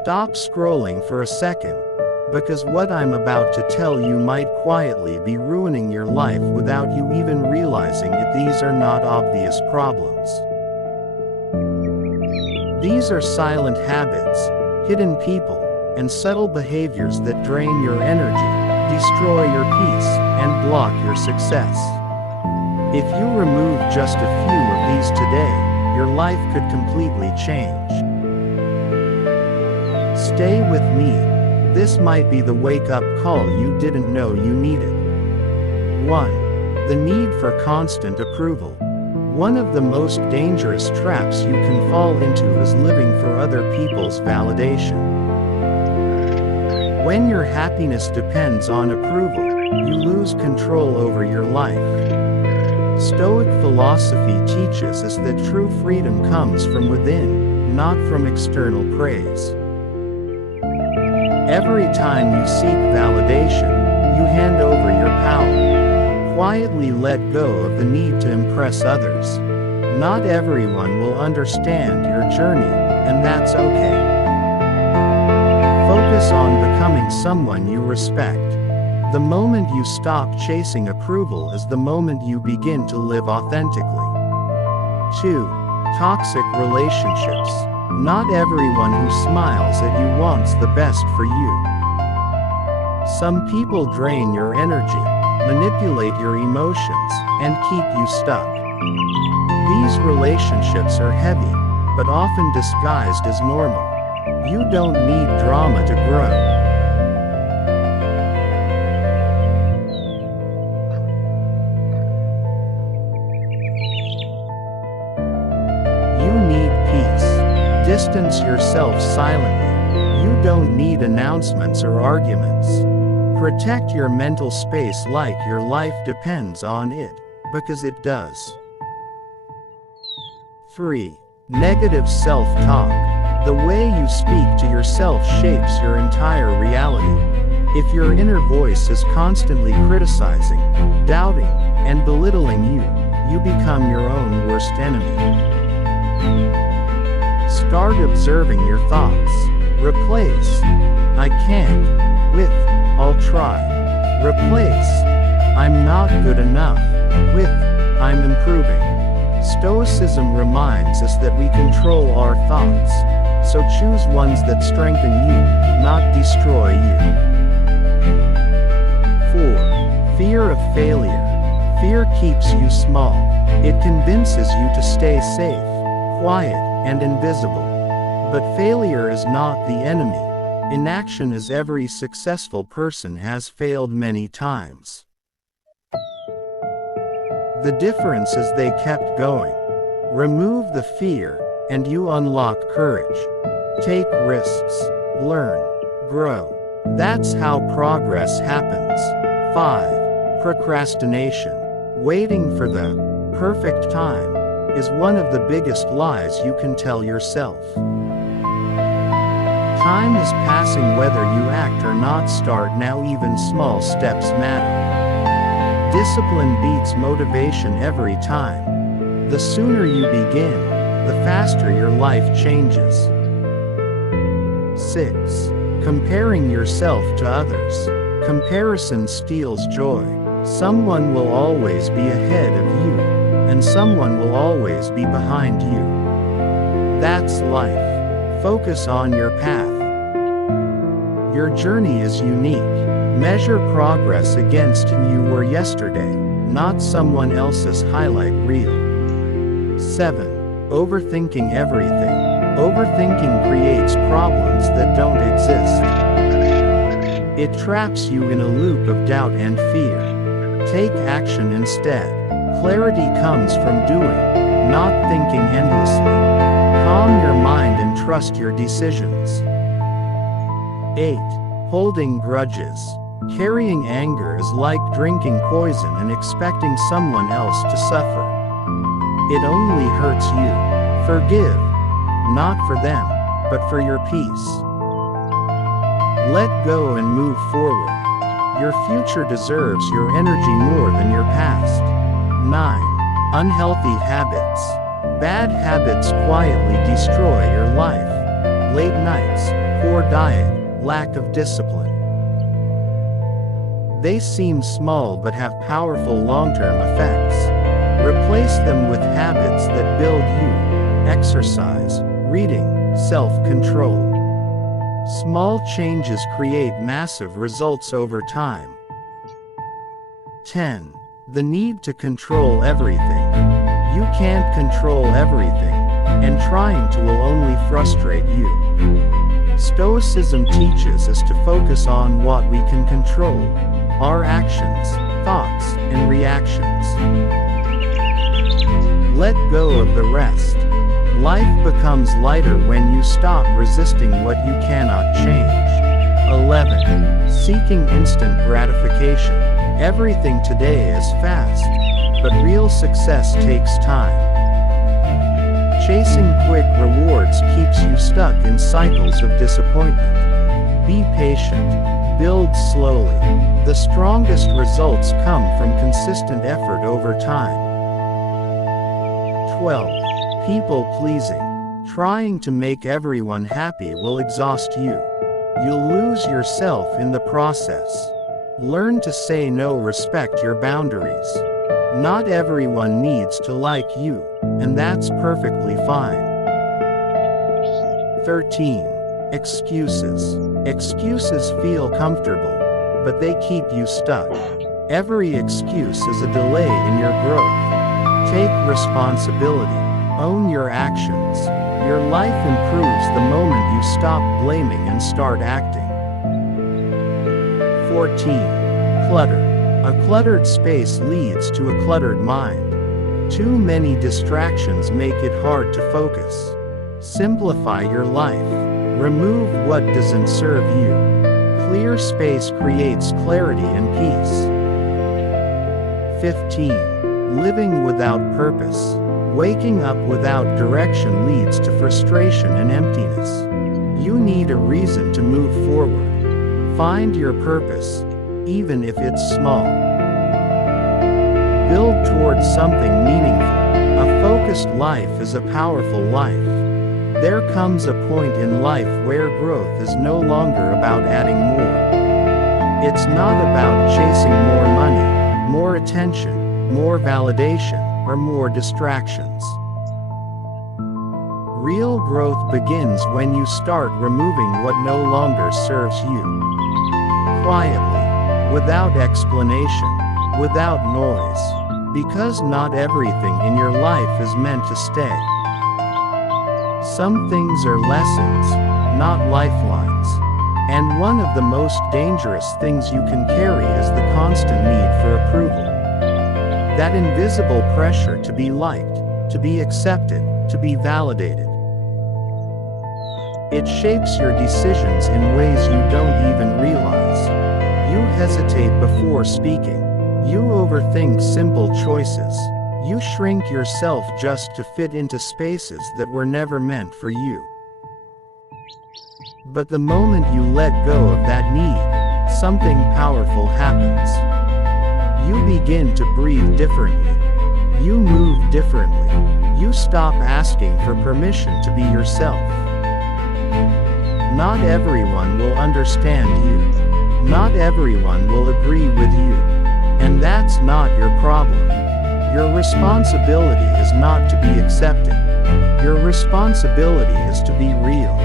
Stop scrolling for a second, because what I'm about to tell you might quietly be ruining your life without you even realizing it. These are not obvious problems. These are silent habits, hidden people, and subtle behaviors that drain your energy, destroy your peace, and block your success. If you remove just a few of these today, your life could completely change. Stay with me. This might be the wake-up call you didn't know you needed. 1. The need for constant approval. One of the most dangerous traps you can fall into is living for other people's validation. When your happiness depends on approval, you lose control over your life. Stoic philosophy teaches us that true freedom comes from within, not from external praise. Every time you seek validation, you hand over your power. Quietly let go of the need to impress others. Not everyone will understand your journey, and that's okay. Focus on becoming someone you respect. The moment you stop chasing approval is the moment you begin to live authentically. 2. Toxic relationships. Not everyone who smiles at you wants the best for you. Some people drain your energy, manipulate your emotions, and keep you stuck. These relationships are heavy, but often disguised as normal. You don't need drama to grow. Distance yourself silently. You don't need announcements or arguments. Protect your mental space like your life depends on it, because it does. 3. Negative self-talk. The way you speak to yourself shapes your entire reality. If your inner voice is constantly criticizing, doubting, and belittling you, you become your own worst enemy. Start observing your thoughts. Replace "I can't" with "I'll try." Replace "I'm not good enough" with "I'm improving." Stoicism reminds us that we control our thoughts, so choose ones that strengthen you, not destroy you. 4. Fear of failure. Fear keeps you small. It convinces you to stay safe, quiet, and invisible. But failure is not the enemy. Inaction is every successful person has failed many times. The difference is they kept going. Remove the fear, and you unlock courage. Take risks, learn, grow. That's how progress happens. 5. Procrastination. Waiting for the perfect time is one of the biggest lies you can tell yourself. Time is passing whether you act or not. Start now. Even small steps matter. Discipline beats motivation every time. The sooner you begin, the faster your life changes. 6. Comparing yourself to others. Comparison steals joy. Someone will always be ahead of you, and someone will always be behind you. That's life. Focus on your path. Your journey is unique. Measure progress against who you were yesterday, not someone else's highlight reel. 7. Overthinking everything. Overthinking creates problems that don't exist. It traps you in a loop of doubt and fear. Take action instead. Clarity comes from doing, not thinking endlessly. Calm your mind and trust your decisions. 8. Holding grudges. Carrying anger is like drinking poison and expecting someone else to suffer. It only hurts you. Forgive, not for them, but for your peace. Let go and move forward. Your future deserves your energy more than your past. 9. Unhealthy habits. Bad habits quietly destroy your life. Late nights, poor diet, lack of discipline. They seem small but have powerful long-term effects. Replace them with habits that build you: exercise, reading, self-control. Small changes create massive results over time. 10. The need to control everything. You can't control everything, and trying to will only frustrate you. Stoicism teaches us to focus on what we can control: our actions, thoughts, and reactions. Let go of the rest. Life becomes lighter when you stop resisting what you cannot change. 11. Seeking instant gratification. Everything today is fast, but real success takes time. Chasing quick rewards keeps you stuck in cycles of disappointment. Be patient. Build slowly. The strongest results come from consistent effort over time. 12. People pleasing. Trying to make everyone happy will exhaust you. You'll lose yourself in the process. Learn to say no. Respect your boundaries. Not everyone needs to like you, and that's perfectly fine. 13. Excuses. Excuses feel comfortable, but they keep you stuck. Every excuse is a delay in your growth. Take responsibility. Own your actions. Your life improves the moment you stop blaming and start acting. 14. Clutter. A cluttered space leads to a cluttered mind. Too many distractions make it hard to focus. Simplify your life. Remove what doesn't serve you. Clear space creates clarity and peace. 15. Living without purpose. Waking up without direction leads to frustration and emptiness. You need a reason to move forward. Find your purpose, even if it's small. Build towards something meaningful. A focused life is a powerful life. There comes a point in life where growth is no longer about adding more. It's not about chasing more money, more attention, more validation, or more distractions. Real growth begins when you start removing what no longer serves you. Quietly, without explanation, without noise, because not everything in your life is meant to stay. Some things are lessons, not lifelines. And one of the most dangerous things you can carry is the constant need for approval. That invisible pressure to be liked, to be accepted, to be validated. It shapes your decisions in ways you don't even realize. You hesitate before speaking. You overthink simple choices. You shrink yourself just to fit into spaces that were never meant for you. But the moment you let go of that need, something powerful happens. You begin to breathe differently. You move differently. You stop asking for permission to be yourself. Not everyone will understand you. Not everyone will agree with you. And that's not your problem. Your responsibility is not to be accepted. Your responsibility is to be real.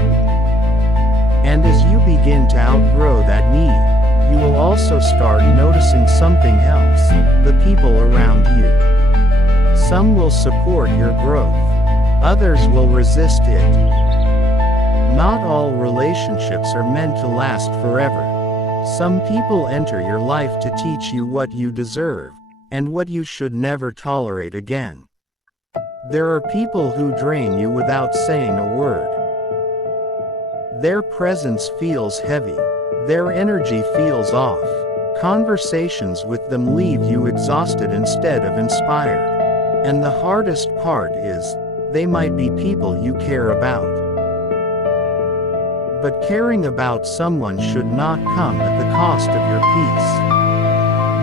And as you begin to outgrow that need, you will also start noticing something else: the people around you. Some will support your growth. Others will resist it. Not all relationships are meant to last forever. Some people enter your life to teach you what you deserve, and what you should never tolerate again. There are people who drain you without saying a word. Their presence feels heavy. Their energy feels off. Conversations with them leave you exhausted instead of inspired. And the hardest part is, they might be people you care about. But caring about someone should not come at the cost of your peace.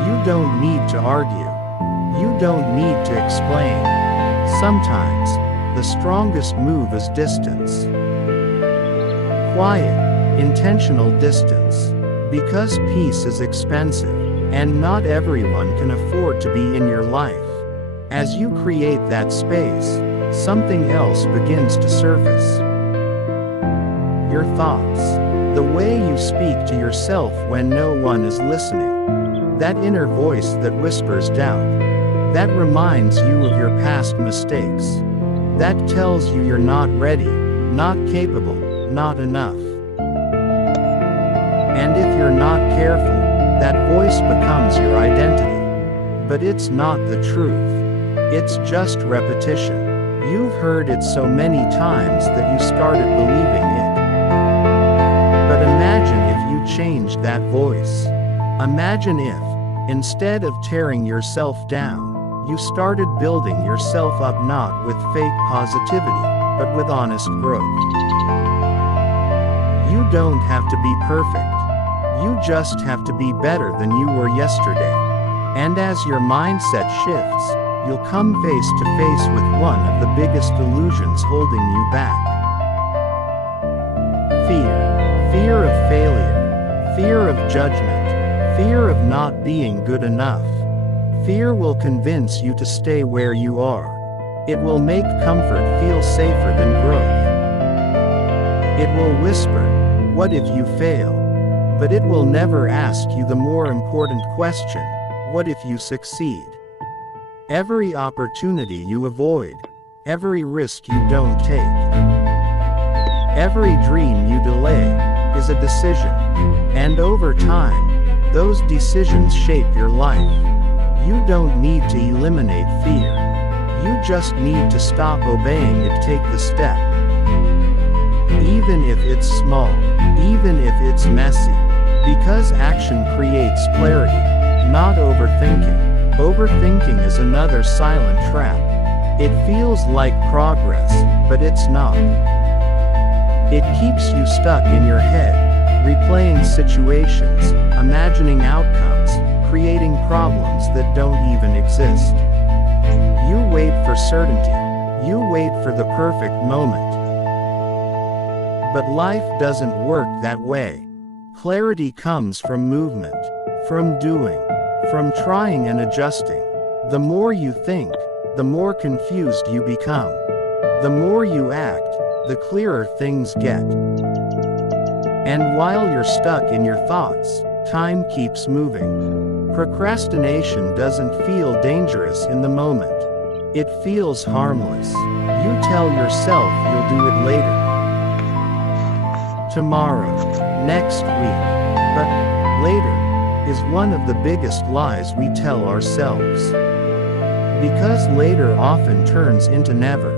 You don't need to argue. You don't need to explain. Sometimes, the strongest move is distance. Quiet, Intentional distance. Because peace is expensive, and not everyone can afford to be in your life. As you create that space, something else begins to surface. Your thoughts. The way you speak to yourself when no one is listening. That inner voice that whispers doubt. That reminds you of your past mistakes. That tells you you're not ready, not capable, not enough. And if you're not careful, that voice becomes your identity. But it's not the truth. It's just repetition. You've heard it so many times that you started believing it. But imagine if you changed that voice. Imagine if, instead of tearing yourself down, you started building yourself up not with fake positivity, but with honest growth. You don't have to be perfect. You just have to be better than you were yesterday. And as your mindset shifts, you'll come face to face with one of the biggest illusions holding you back. Fear. Fear of failure. Fear of judgment. Fear of not being good enough. Fear will convince you to stay where you are. It will make comfort feel safer than growth. It will whisper, "What if you fail?" But it will never ask you the more important question, "What if you succeed?" Every opportunity you avoid, every risk you don't take, every dream you delay, is a decision. And over time, those decisions shape your life. You don't need to eliminate fear. You just need to stop obeying it. Take the step. Even if it's small, even if it's messy. Because action creates clarity, not overthinking. Overthinking is another silent trap. It feels like progress, but it's not. It keeps you stuck in your head, replaying situations, imagining outcomes, creating problems that don't even exist. You wait for certainty. You wait for the perfect moment. But life doesn't work that way. Clarity comes from movement, from doing, from trying and adjusting. The more you think, the more confused you become. The more you act, the clearer things get. And while you're stuck in your thoughts, time keeps moving. Procrastination doesn't feel dangerous in the moment. It feels harmless. You tell yourself you'll do it later. Tomorrow. Next week. But later is one of the biggest lies we tell ourselves. Because later often turns into never.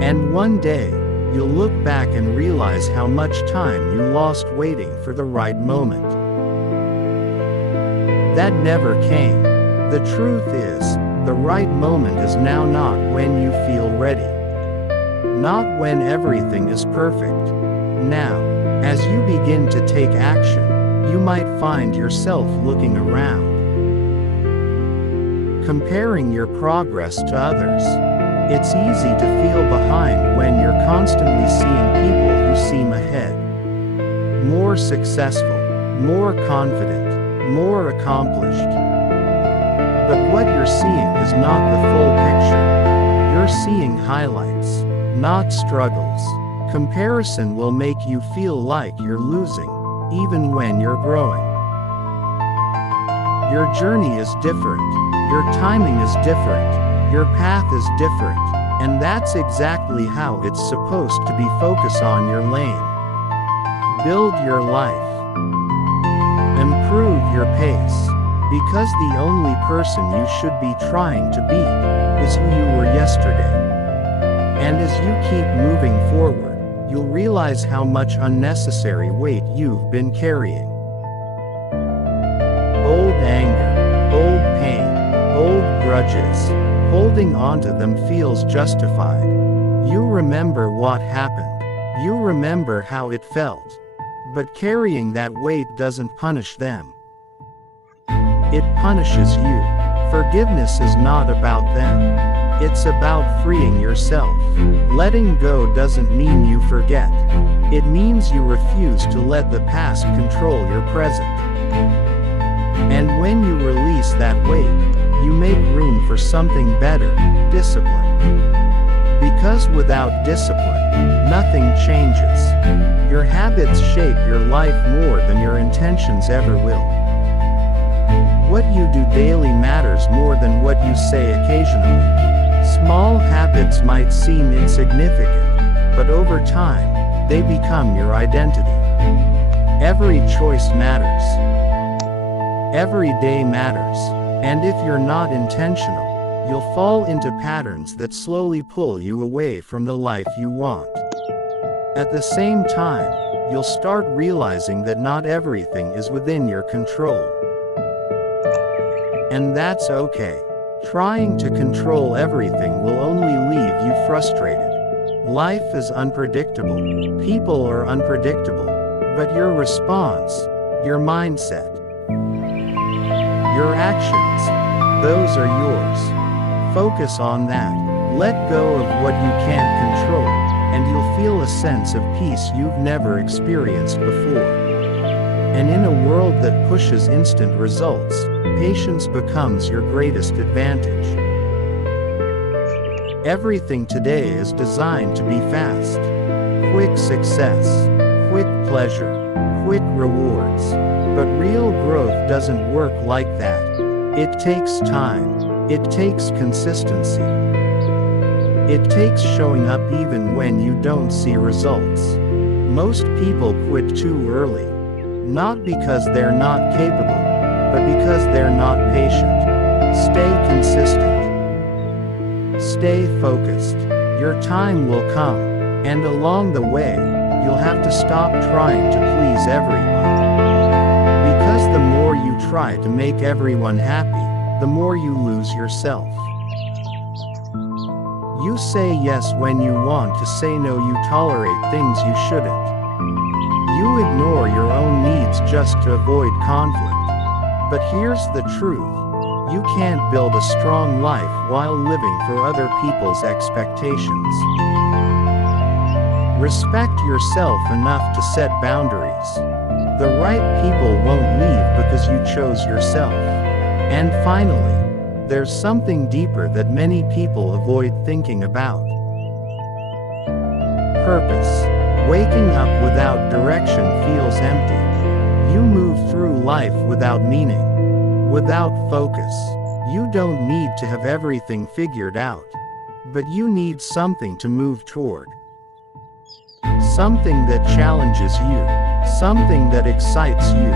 And one day, you'll look back and realize how much time you lost waiting for the right moment. That never came. The truth is, the right moment is now, not when you feel ready. Not when everything is perfect. Now. As you begin to take action, you might find yourself looking around, comparing your progress to others. It's easy to feel behind when you're constantly seeing people who seem ahead. More successful, more confident, more accomplished. But what you're seeing is not the full picture. You're seeing highlights, not struggles. Comparison will make you feel like you're losing, even when you're growing. Your journey is different, your timing is different, your path is different, and that's exactly how it's supposed to be. Focus on your lane. Build your life. Improve your pace. Because the only person you should be trying to beat is who you were yesterday. And as you keep moving forward, you'll realize how much unnecessary weight you've been carrying. Old anger, old pain, old grudges. Holding onto them feels justified. You remember what happened. You remember how it felt. But carrying that weight doesn't punish them. It punishes you. Forgiveness is not about them. It's about freeing yourself. Letting go doesn't mean you forget. It means you refuse to let the past control your present. And when you release that weight, you make room for something better, discipline. Because without discipline, nothing changes. Your habits shape your life more than your intentions ever will. What you do daily matters more than what you say occasionally. Small habits might seem insignificant, but over time, they become your identity. Every choice matters. Every day matters. And if you're not intentional, you'll fall into patterns that slowly pull you away from the life you want. At the same time, you'll start realizing that not everything is within your control. And that's okay. Trying to control everything will only leave you frustrated. Life is unpredictable. People are unpredictable. But your response, your mindset, your actions, those are yours. Focus on that. Let go of what you can't control, and you'll feel a sense of peace you've never experienced before. And in a world that pushes instant results, patience becomes your greatest advantage. Everything today is designed to be fast. Quick success, quick pleasure, quick rewards. But real growth doesn't work like that. It takes time. It takes consistency. It takes showing up even when you don't see results. Most people quit too early. Not because they're not capable, but because they're not patient. Stay consistent. Stay focused. Your time will come, and along the way, you'll have to stop trying to please everyone. Because the more you try to make everyone happy, the more you lose yourself. You say yes when you want to say no. You tolerate things you shouldn't. You ignore your own needs just to avoid conflict. But here's the truth. You can't build a strong life while living for other people's expectations. Respect yourself enough to set boundaries. The right people won't leave because you chose yourself. And finally, there's something deeper that many people avoid thinking about. Purpose. Waking up without direction feels empty. You move through life without meaning, without focus. You don't need to have everything figured out, but you need something to move toward. Something that challenges you, something that excites you.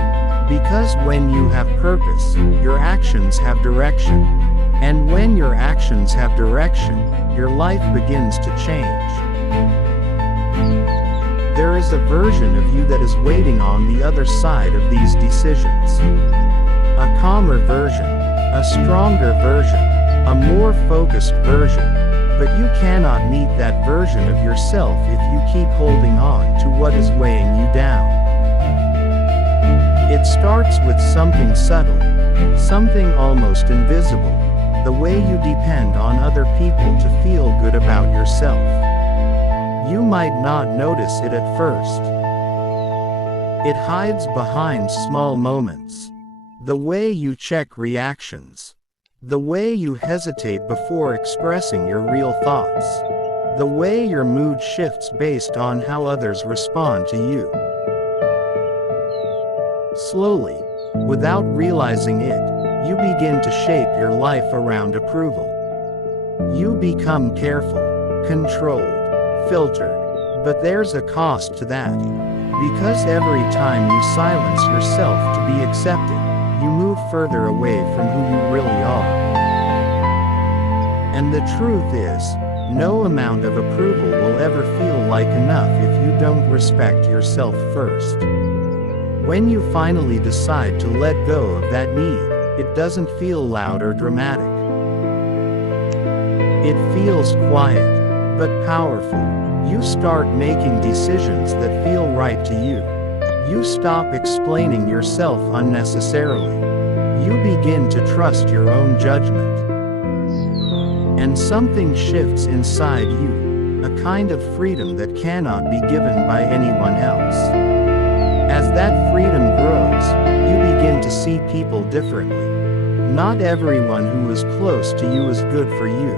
Because when you have purpose, your actions have direction. And when your actions have direction, your life begins to change. There is a version of you that is waiting on the other side of these decisions. A calmer version, a stronger version, a more focused version. But you cannot meet that version of yourself if you keep holding on to what is weighing you down. It starts with something subtle, something almost invisible, the way you depend on other people to feel good about yourself. You might not notice it at first. It hides behind small moments. The way you check reactions. The way you hesitate before expressing your real thoughts. The way your mood shifts based on how others respond to you. Slowly, without realizing it, you begin to shape your life around approval. You become careful, controlled, filtered. But there's a cost to that. Because every time you silence yourself to be accepted, you move further away from who you really are. And the truth is, no amount of approval will ever feel like enough if you don't respect yourself first. When you finally decide to let go of that need, it doesn't feel loud or dramatic. It feels quiet, but powerful. You start making decisions that feel right to you. You stop explaining yourself unnecessarily. You begin to trust your own judgment. and something shifts inside you, a kind of freedom that cannot be given by anyone else. As that freedom grows, you begin to see people differently. Not everyone who is close to you is good for you.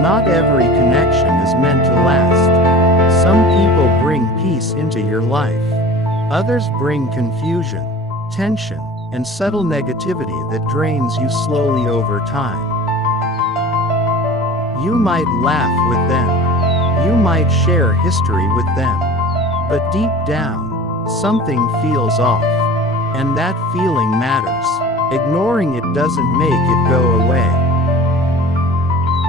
Not every connection is meant to last. Some people bring peace into your life. Others bring confusion, tension, and subtle negativity that drains you slowly over time. You might laugh with them. You might share history with them. But deep down, something feels off. And that feeling matters. Ignoring it doesn't make it go away.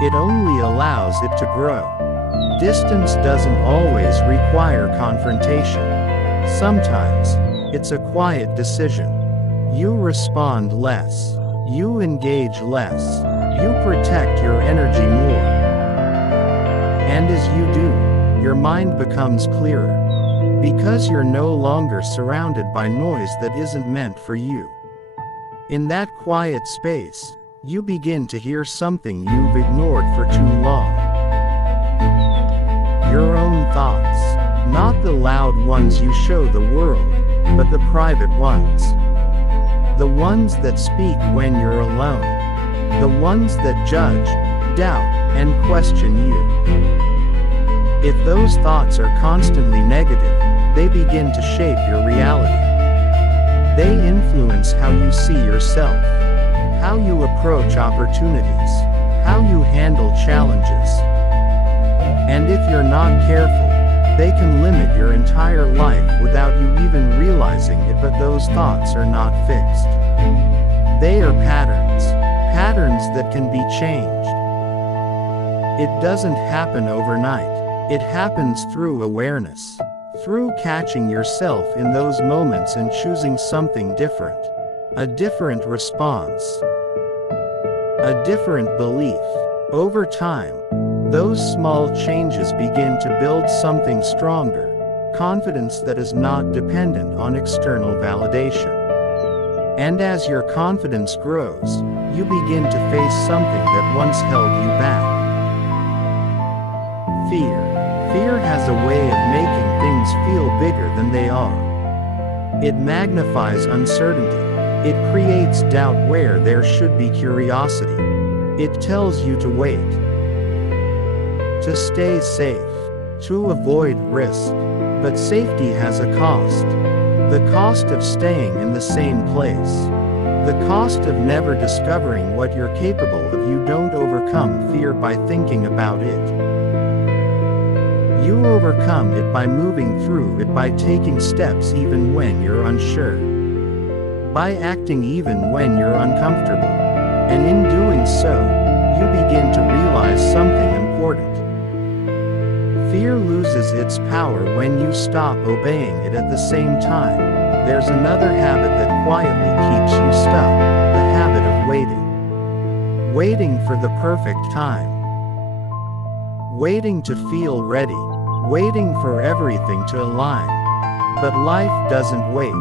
It only allows it to grow. Distance doesn't always require confrontation. Sometimes, it's a quiet decision. You respond less. You engage less. You protect your energy more. And as you do, your mind becomes clearer. Because you're no longer surrounded by noise that isn't meant for you. In that quiet space, you begin to hear something you've ignored for too long. Your own thoughts. Not the loud ones you show the world, but the private ones. The ones that speak when you're alone. The ones that judge, doubt, and question you. If those thoughts are constantly negative, they begin to shape your reality. They influence how you see yourself, how you approach opportunities, how you handle challenges. And if you're not careful, they can limit your entire life without you even realizing it. But those thoughts are not fixed. They are patterns, patterns that can be changed. It doesn't happen overnight. It happens through awareness. Through catching yourself in those moments and choosing something different. A different response. A different belief. Over time, those small changes begin to build something stronger. Confidence that is not dependent on external validation. And as your confidence grows, you begin to face something that once held you back. Fear. Fear has a way of making things feel bigger than they are. It magnifies uncertainty. It creates doubt where there should be curiosity. It tells you to wait. To stay safe. To avoid risk. But safety has a cost. The cost of staying in the same place. The cost of never discovering what you're capable of. You don't overcome fear by thinking about it. You overcome it by moving through it, by taking steps even when you're unsure. By acting even when you're uncomfortable. And in doing so, you begin to realize something important. Fear loses its power when you stop obeying it. At the same time, there's another habit that quietly keeps you stuck, the habit of waiting. Waiting for the perfect time. Waiting to feel ready. Waiting for everything to align. But life doesn't wait.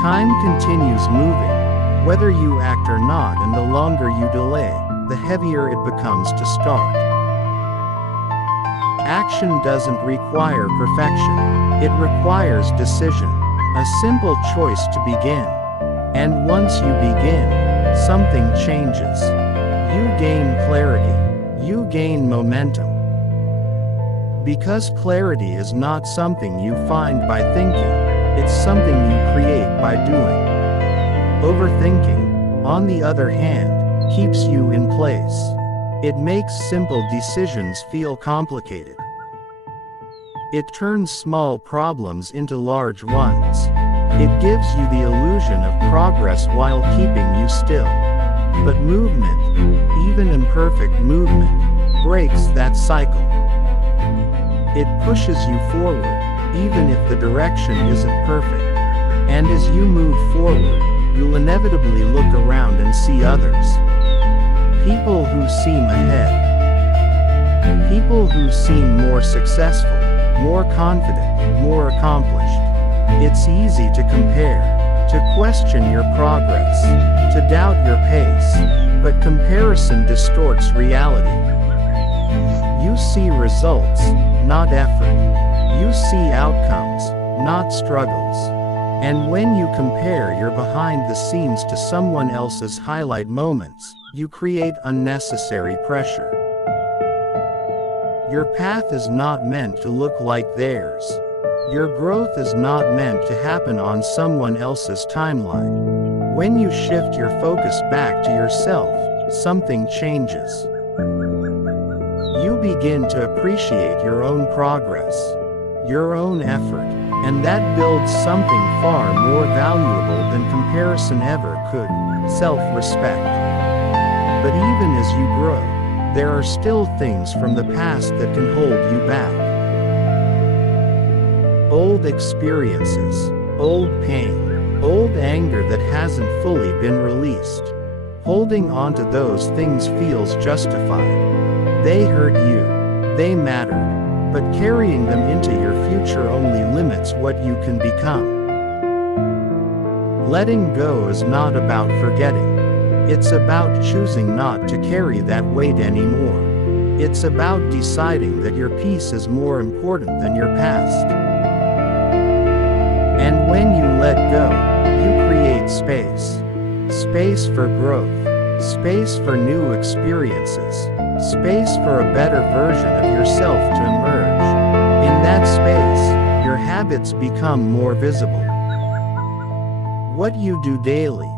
Time continues moving, whether you act or not, and the longer you delay, the heavier it becomes to start. Action doesn't require perfection. It requires decision. A simple choice to begin. And once you begin, something changes. You gain clarity. You gain momentum. Because clarity is not something you find by thinking, it's something you create by doing. Overthinking, on the other hand, keeps you in place. It makes simple decisions feel complicated. It turns small problems into large ones. It gives you the illusion of progress while keeping you still. But movement, even imperfect movement, breaks that cycle. It pushes you forward, even if the direction isn't perfect. And as you move forward, you'll inevitably look around and see others. People who seem ahead. People who seem more successful, more confident, more accomplished. It's easy to compare, to question your progress, to doubt your pace. But comparison distorts reality. You see results, not effort. You see outcomes, not struggles. And when you compare your behind the scenes to someone else's highlight moments, you create unnecessary pressure. Your path is not meant to look like theirs. Your growth is not meant to happen on someone else's timeline. When you shift your focus back to yourself, something changes. You begin to appreciate your own progress, your own effort, and that builds something far more valuable than comparison ever could: self-respect. But even as you grow, there are still things from the past that can hold you back. Old experiences, old pain, old anger that hasn't fully been released. Holding on to those things feels justified. They hurt you, they mattered, but carrying them into your future only limits what you can become. Letting go is not about forgetting. It's about choosing not to carry that weight anymore. It's about deciding that your peace is more important than your past. And when you let go, you create space. Space for growth. Space for new experiences. Space for a better version of yourself to emerge. In that space, your habits become more visible. What you do daily,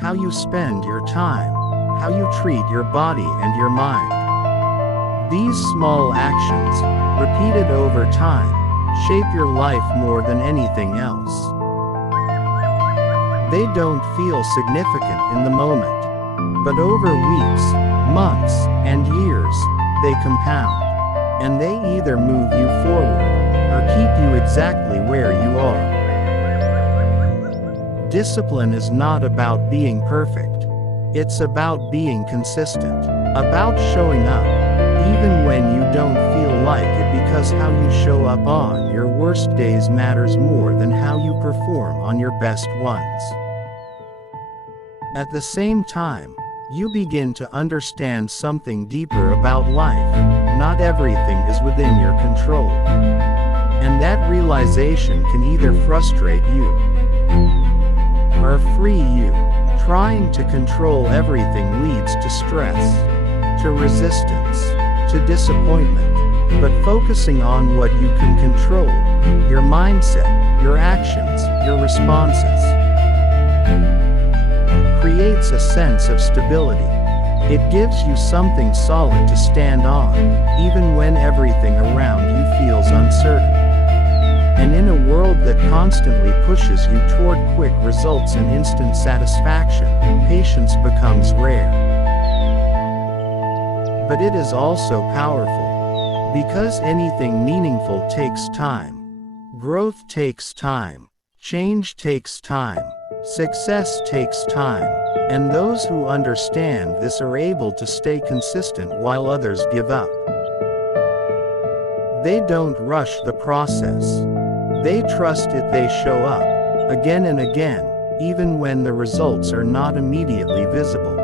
how you spend your time, how you treat your body and your mind. These small actions, repeated over time, shape your life more than anything else. They don't feel significant in the moment, but over weeks, months, and years, they compound. And they either move you forward, or keep you exactly where you are. Discipline is not about being perfect. It's about being consistent. About showing up, even when you don't feel like it, because how you show up on your worst days matters more than how you perform on your best ones. At the same time, you begin to understand something deeper about life. Not everything is within your control. And that realization can either frustrate you or free you. Trying to control everything leads to stress, to resistance, to disappointment. But focusing on what you can control, your mindset, your actions, your responses, creates a sense of stability. It gives you something solid to stand on, even when everything around you feels uncertain. And in a world that constantly pushes you toward quick results and instant satisfaction, patience becomes rare. But it is also powerful. Because anything meaningful takes time. Growth takes time. Change takes time. Success takes time. And those who understand this are able to stay consistent while others give up. They don't rush the process. They trust it. They show up, again and again, even when the results are not immediately visible.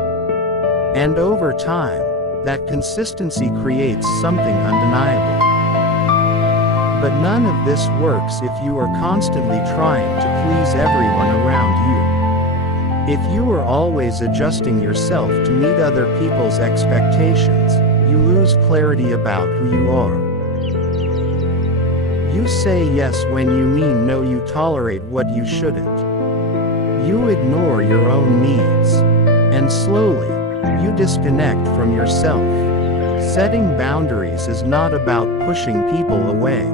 And over time, that consistency creates something undeniable. But none of this works if you are constantly trying to please everyone around you. If you are always adjusting yourself to meet other people's expectations, you lose clarity about who you are. You say yes when you mean no. You tolerate what you shouldn't. You ignore your own needs. And slowly, you disconnect from yourself. Setting boundaries is not about pushing people away.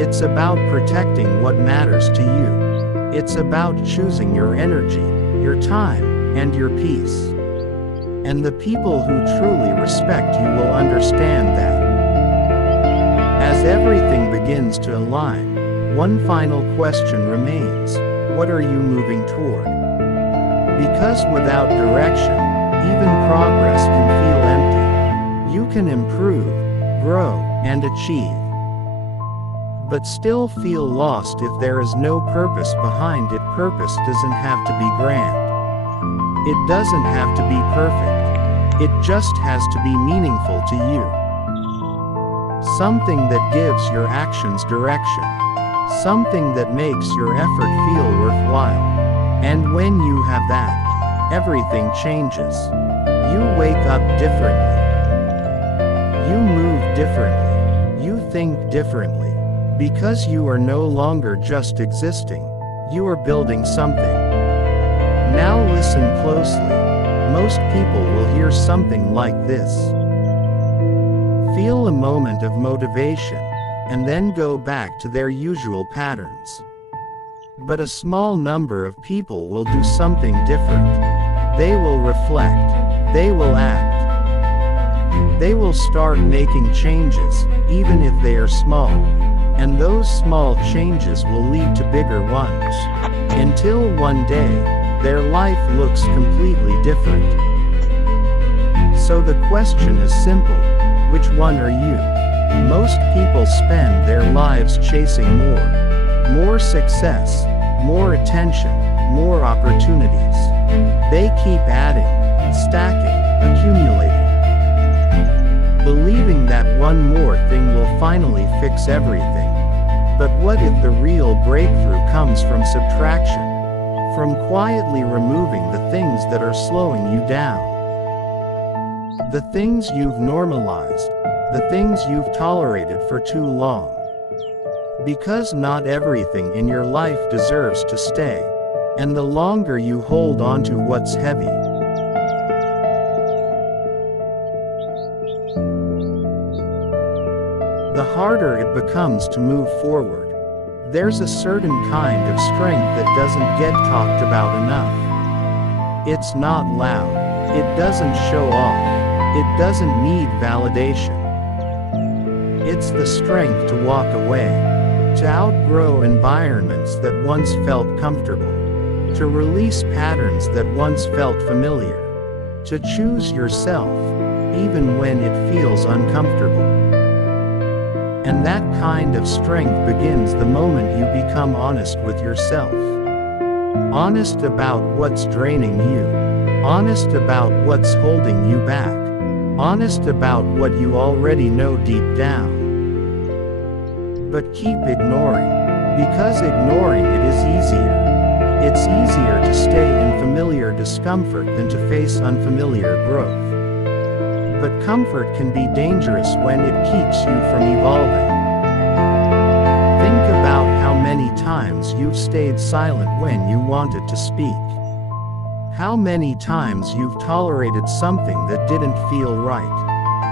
It's about protecting what matters to you. It's about choosing your energy, your time, and your peace. And the people who truly respect you will understand that. As everything begins to align, one final question remains: what are you moving toward? Because without direction, even progress can feel empty. You can improve, grow, and achieve, but still feel lost if there is no purpose behind it. Purpose doesn't have to be grand. It doesn't have to be perfect. It just has to be meaningful to you. Something that gives your actions direction. Something that makes your effort feel worthwhile. And when you have that, everything changes. You wake up differently. You move differently. You think differently. Because you are no longer just existing. You are building something. Now listen closely. Most people will hear something like this. Feel a moment of motivation, and then go back to their usual patterns. But a small number of people will do something different. They will reflect. They will act. They will start making changes, even if they are small. And those small changes will lead to bigger ones. Until one day, their life looks completely different. So the question is simple. Which one are you? Most people spend their lives chasing more success, more attention, more opportunities. They keep adding, stacking, accumulating, believing that one more thing will finally fix everything. But what if the real breakthrough comes from subtraction? From quietly removing the things that are slowing you down. The things you've normalized, the things you've tolerated for too long. Because not everything in your life deserves to stay, and the longer you hold on to what's heavy, the harder it becomes to move forward. There's a certain kind of strength that doesn't get talked about enough. It's not loud. It doesn't show off. It doesn't need validation. It's the strength to walk away, to outgrow environments that once felt comfortable, to release patterns that once felt familiar, to choose yourself, even when it feels uncomfortable. And that kind of strength begins the moment you become honest with yourself. Honest about what's draining you. Honest about what's holding you back. Honest about what you already know deep down. But keep ignoring. Because ignoring it is easier. It's easier to stay in familiar discomfort than to face unfamiliar growth. But comfort can be dangerous when it keeps you from evolving. Think about how many times you've stayed silent when you wanted to speak. How many times you've tolerated something that didn't feel right.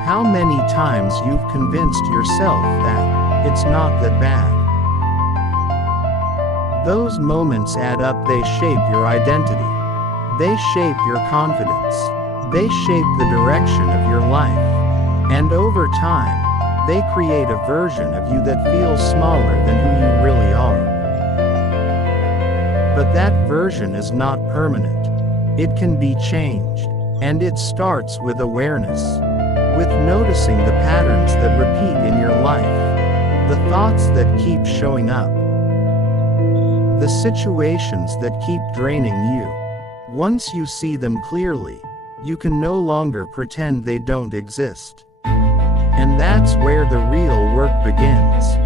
How many times you've convinced yourself that it's not that bad. Those moments add up. They shape your identity. They shape your confidence. They shape the direction of your life. And over time, they create a version of you that feels smaller than who you really are. But that version is not permanent. It can be changed. And it starts with awareness. With noticing the patterns that repeat in your life. The thoughts that keep showing up. The situations that keep draining you. Once you see them clearly, you can no longer pretend they don't exist. And that's where the real work begins.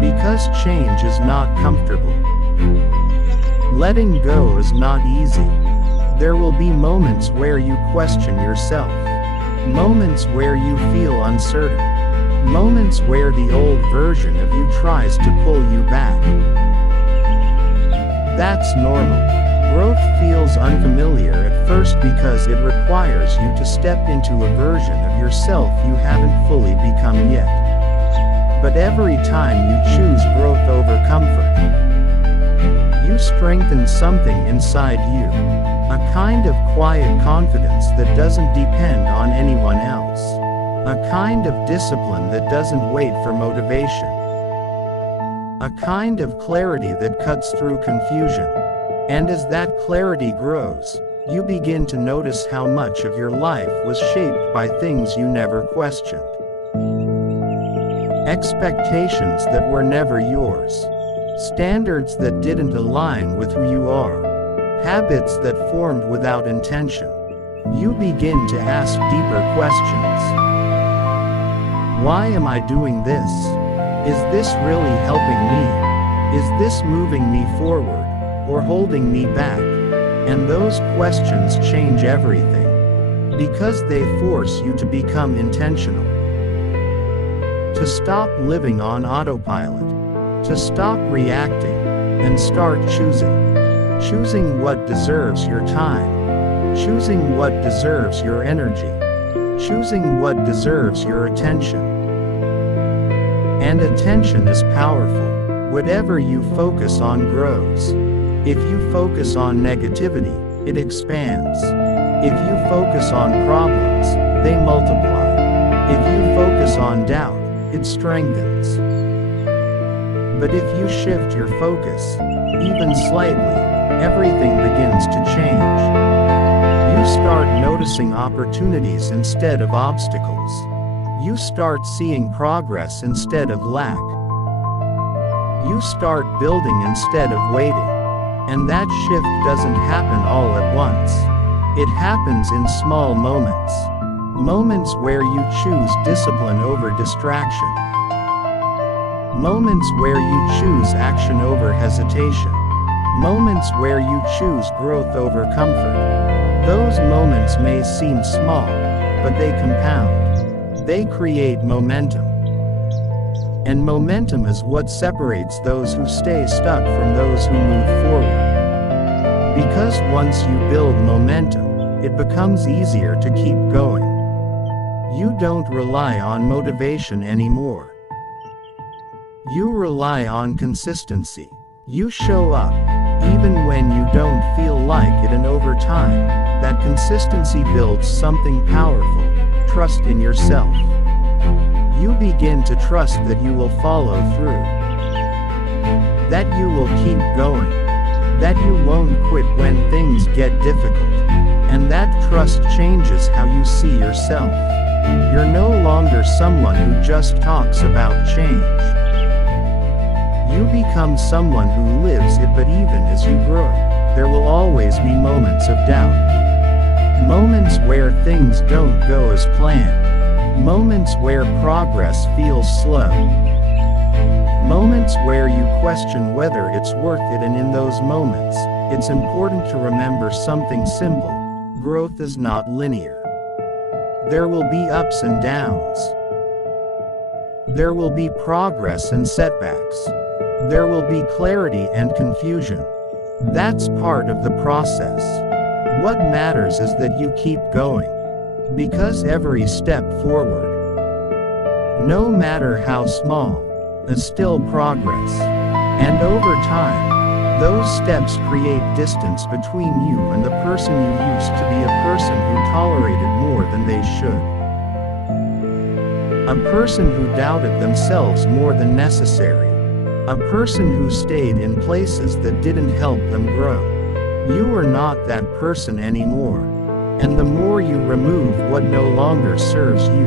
Because change is not comfortable. Letting go is not easy. There will be moments where you question yourself. Moments where you feel uncertain. Moments where the old version of you tries to pull you back. That's normal. Growth feels unfamiliar at first because it requires you to step into a version of yourself you haven't fully become yet. But every time you choose growth over comfort, you strengthen something inside you. A kind of quiet confidence that doesn't depend on anyone else. A kind of discipline that doesn't wait for motivation. A kind of clarity that cuts through confusion. And as that clarity grows, you begin to notice how much of your life was shaped by things you never questioned. Expectations that were never yours. Standards that didn't align with who you are. habits that formed without intention. You begin to ask deeper questions. Why am I doing this? Is this really helping me? Is this moving me forward, or holding me back? And those questions change everything, because they force you to become intentional. To stop living on autopilot. To stop reacting, and start choosing. Choosing what deserves your time. Choosing what deserves your energy. Choosing what deserves your attention. And attention is powerful. Whatever you focus on grows. If you focus on negativity, it expands. If you focus on problems, they multiply. If you focus on doubt, it strengthens. But if you shift your focus, even slightly, everything begins to change. You start noticing opportunities instead of obstacles. You start seeing progress instead of lack. You start building instead of waiting. And that shift doesn't happen all at once. It happens in small moments. Moments where you choose discipline over distraction. Moments where you choose action over hesitation. Moments where you choose growth over comfort. Those moments may seem small, but they compound. They create momentum. And momentum is what separates those who stay stuck from those who move forward. Because once you build momentum, it becomes easier to keep going. You don't rely on motivation anymore. You rely on consistency. You show up, even when you don't feel like it, and over time, that consistency builds something powerful: trust in yourself. You begin to trust that you will follow through. That you will keep going. That you won't quit when things get difficult. And that trust changes how you see yourself. You're no longer someone who just talks about change. You become someone who lives it. But even as you grow, there will always be moments of doubt. Moments where things don't go as planned. Moments where progress feels slow. Moments where you question whether it's worth it. And in those moments, it's important to remember something simple: growth is not linear. There will be ups and downs. There will be progress and setbacks. There will be clarity and confusion. That's part of the process. What matters is that you keep going. Because every step forward, no matter how small, is still progress. And over time, those steps create distance between you and the person you used to be, a person who tolerated more than they should. A person who doubted themselves more than necessary. A person who stayed in places that didn't help them grow. You are not that person anymore. And the more you remove what no longer serves you,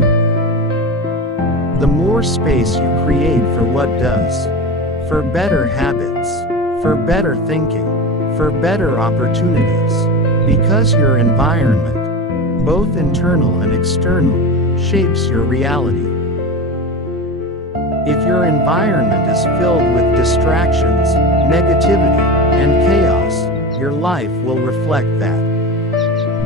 the more space you create for what does. For better habits, for better thinking, for better opportunities. Because your environment, both internal and external, shapes your reality. If your environment is filled with distractions, negativity, and chaos, your life will reflect that.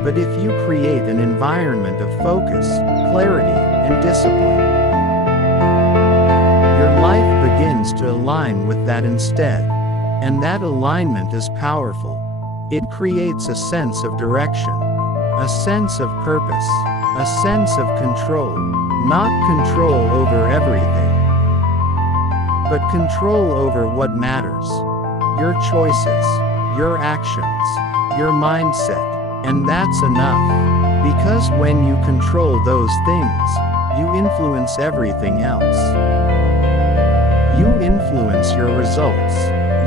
But if you create an environment of focus, clarity, and discipline, your life begins to align with that instead. And that alignment is powerful. It creates a sense of direction, a sense of purpose, a sense of control. Not control over everything, but control over what matters. Your choices, your actions, your mindset. And that's enough. Because when you control those things, you influence everything else. You influence your results,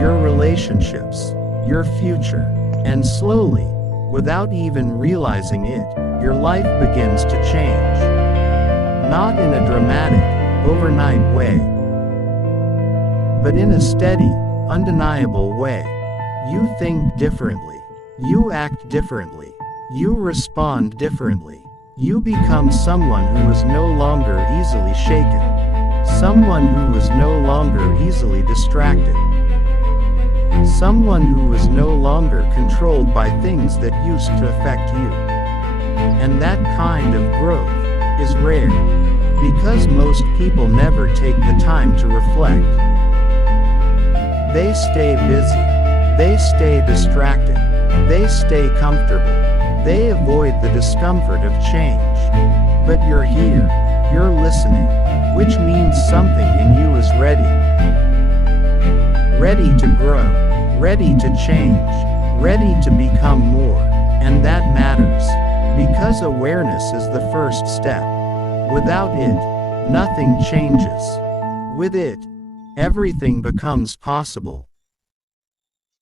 your relationships, your future. And slowly, without even realizing it, your life begins to change. Not in a dramatic, overnight way, but in a steady, undeniable way. You think differently. You act differently. You respond differently. You become someone who is no longer easily shaken. Someone who is no longer easily distracted. Someone who is no longer controlled by things that used to affect you. And that kind of growth is rare, because most people never take the time to reflect. They stay busy. They stay distracted. They stay comfortable. They avoid the discomfort of change. But you're here. You're listening, which means something in you is ready. Ready to grow. Ready to change. Ready to become more. And that matters, because awareness is the first step. Without it, nothing changes. With it, everything becomes possible.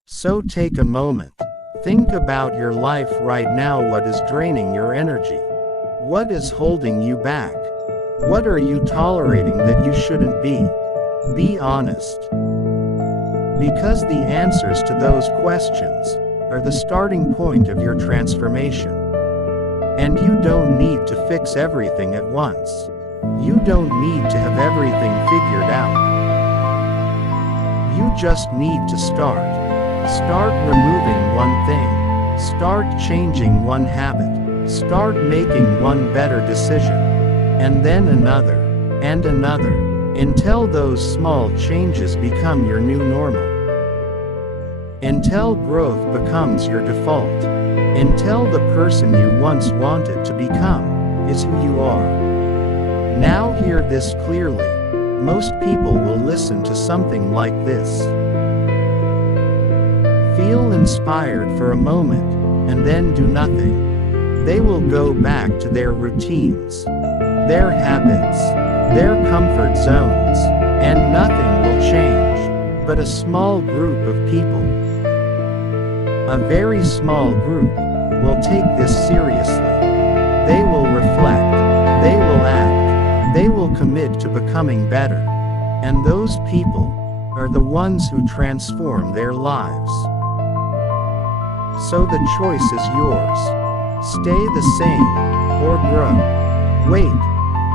So take a moment. Think about your life right now. What is draining your energy? What is holding you back? What are you tolerating that you shouldn't be? Be honest. Because the answers to those questions are the starting point of your transformation. And you don't need to fix everything at once. You don't need to have everything figured out. You just need to start. Start removing one thing. Start changing one habit. Start making one better decision. And then another, and another, until those small changes become your new normal. Until growth becomes your default. Until the person you once wanted to become is who you are. Now hear this clearly. Most people will listen to something like this. Feel inspired for a moment, and then do nothing. They will go back to their routines, their habits, their comfort zones, and nothing will change. But a small group of people, a very small group, will take this seriously. They will reflect, they will act, they will commit to becoming better. And those people are the ones who transform their lives. So the choice is yours. Stay the same, or grow. Wait,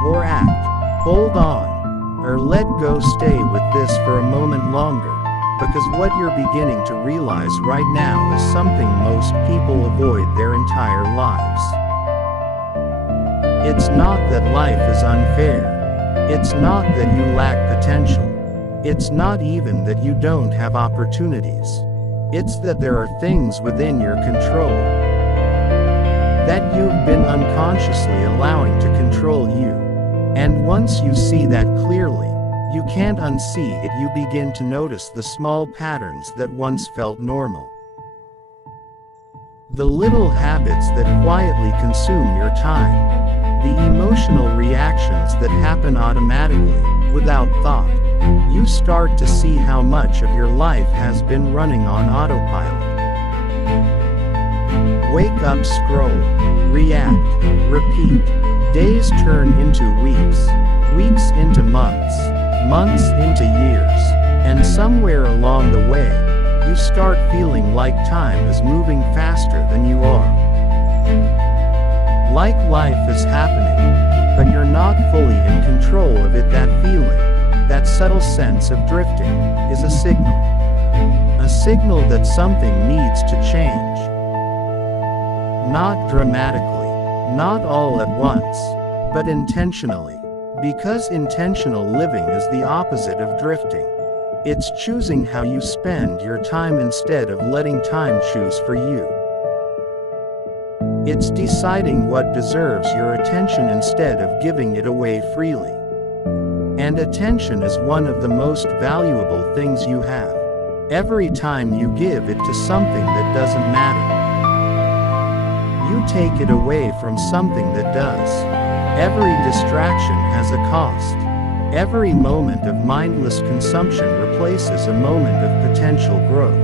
or act. Hold on, or let go. Stay with this for a moment longer, because what you're beginning to realize right now is something most people avoid their entire lives. It's not that life is unfair. It's not that you lack potential. It's not even that you don't have opportunities. It's that there are things within your control that you've been unconsciously allowing to control you. And once you see that clearly, you can't unsee it. You begin to notice the small patterns that once felt normal. The little habits that quietly consume your time. The emotional reactions that happen automatically, without thought. You start to see how much of your life has been running on autopilot. Wake up, scroll, react, repeat. Days turn into weeks, weeks into months, months into years, and somewhere along the way, you start feeling like time is moving faster than you are. Like life is happening, but you're not fully in control of it. That feeling, that subtle sense of drifting, is a signal. A signal that something needs to change. Not dramatically, not all at once, but intentionally. Because intentional living is the opposite of drifting. It's choosing how you spend your time instead of letting time choose for you. It's deciding what deserves your attention instead of giving it away freely. And attention is one of the most valuable things you have. Every time you give it to something that doesn't matter, you take it away from something that does. Every distraction has a cost. Every moment of mindless consumption replaces a moment of potential growth.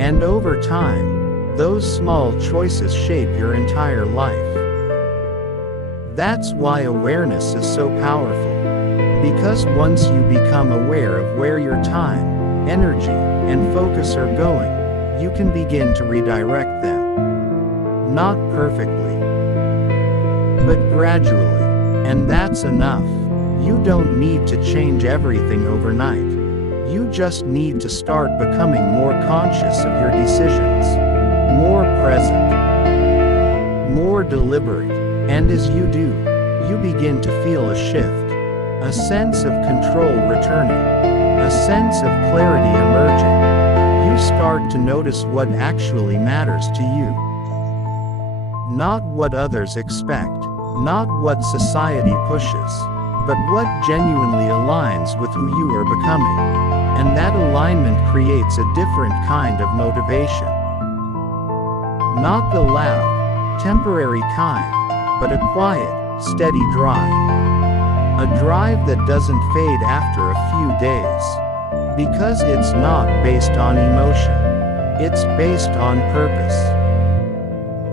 And over time, those small choices shape your entire life. That's why awareness is so powerful. Because once you become aware of where your time, energy, and focus are going, you can begin to redirect them. Not perfectly, but gradually. And that's enough. You don't need to change everything overnight. You just need to start becoming more conscious of your decisions, more present, more deliberate. And as you do, you begin to feel a shift, a sense of control returning, a sense of clarity emerging. You start to notice what actually matters to you. Not what others expect, not what society pushes, but what genuinely aligns with who you are becoming. And that alignment creates a different kind of motivation. Not the loud, temporary kind, but a quiet, steady drive. A drive that doesn't fade after a few days. Because it's not based on emotion. It's based on purpose.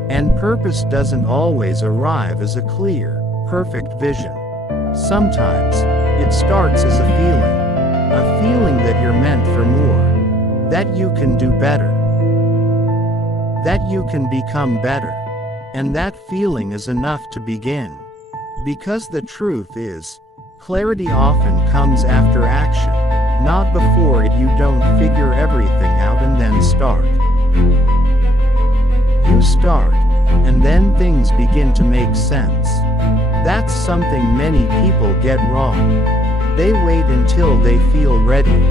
And purpose doesn't always arrive as a clear, perfect vision. Sometimes, it starts as a feeling that you're meant for more, that you can do better, that you can become better. And that feeling is enough to begin. Because the truth is, clarity often comes after action, not before it. You don't figure everything out and then start. You start, and then things begin to make sense. That's something many people get wrong. They wait until they feel ready,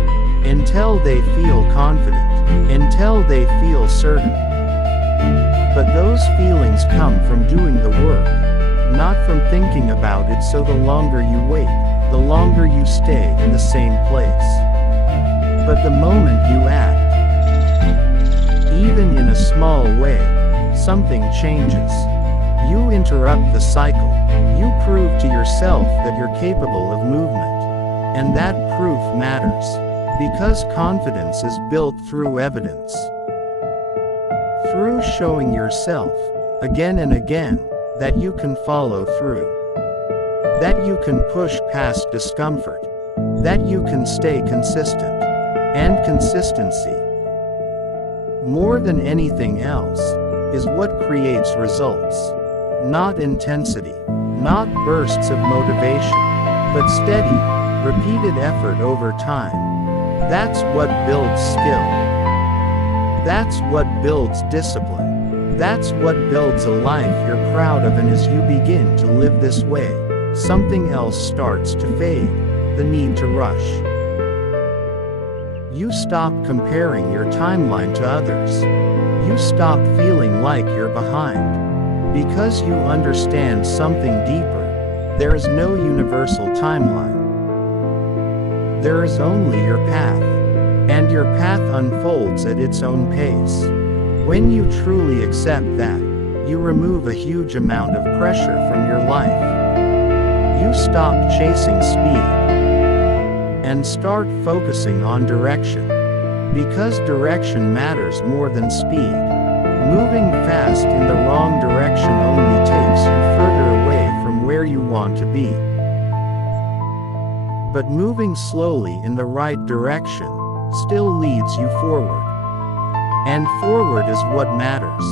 until they feel confident, until they feel certain. But those feelings come from doing the work, not from thinking about it. So the longer you wait, the longer you stay in the same place. But the moment you act, even in a small way, something changes. You interrupt the cycle. You prove to yourself that you're capable of movement. And that proof matters, because confidence is built through evidence. Through showing yourself, again and again, that you can follow through. That you can push past discomfort. That you can stay consistent. And consistency, more than anything else, is what creates results. Not intensity, not bursts of motivation, but steady, repeated effort over time. That's what builds skill. That's what builds discipline. That's what builds a life you're proud of. And as you begin to live this way, something else starts to fade, the need to rush. You stop comparing your timeline to others. You stop feeling like you're behind. Because you understand something deeper. There is no universal timeline. There is only your path. And your path unfolds at its own pace. When you truly accept that, you remove a huge amount of pressure from your life. You stop chasing speed and start focusing on direction. Because direction matters more than speed. Moving fast in the wrong direction only takes you further away from where you want to be. But moving slowly in the right direction still leads you forward. And forward is what matters.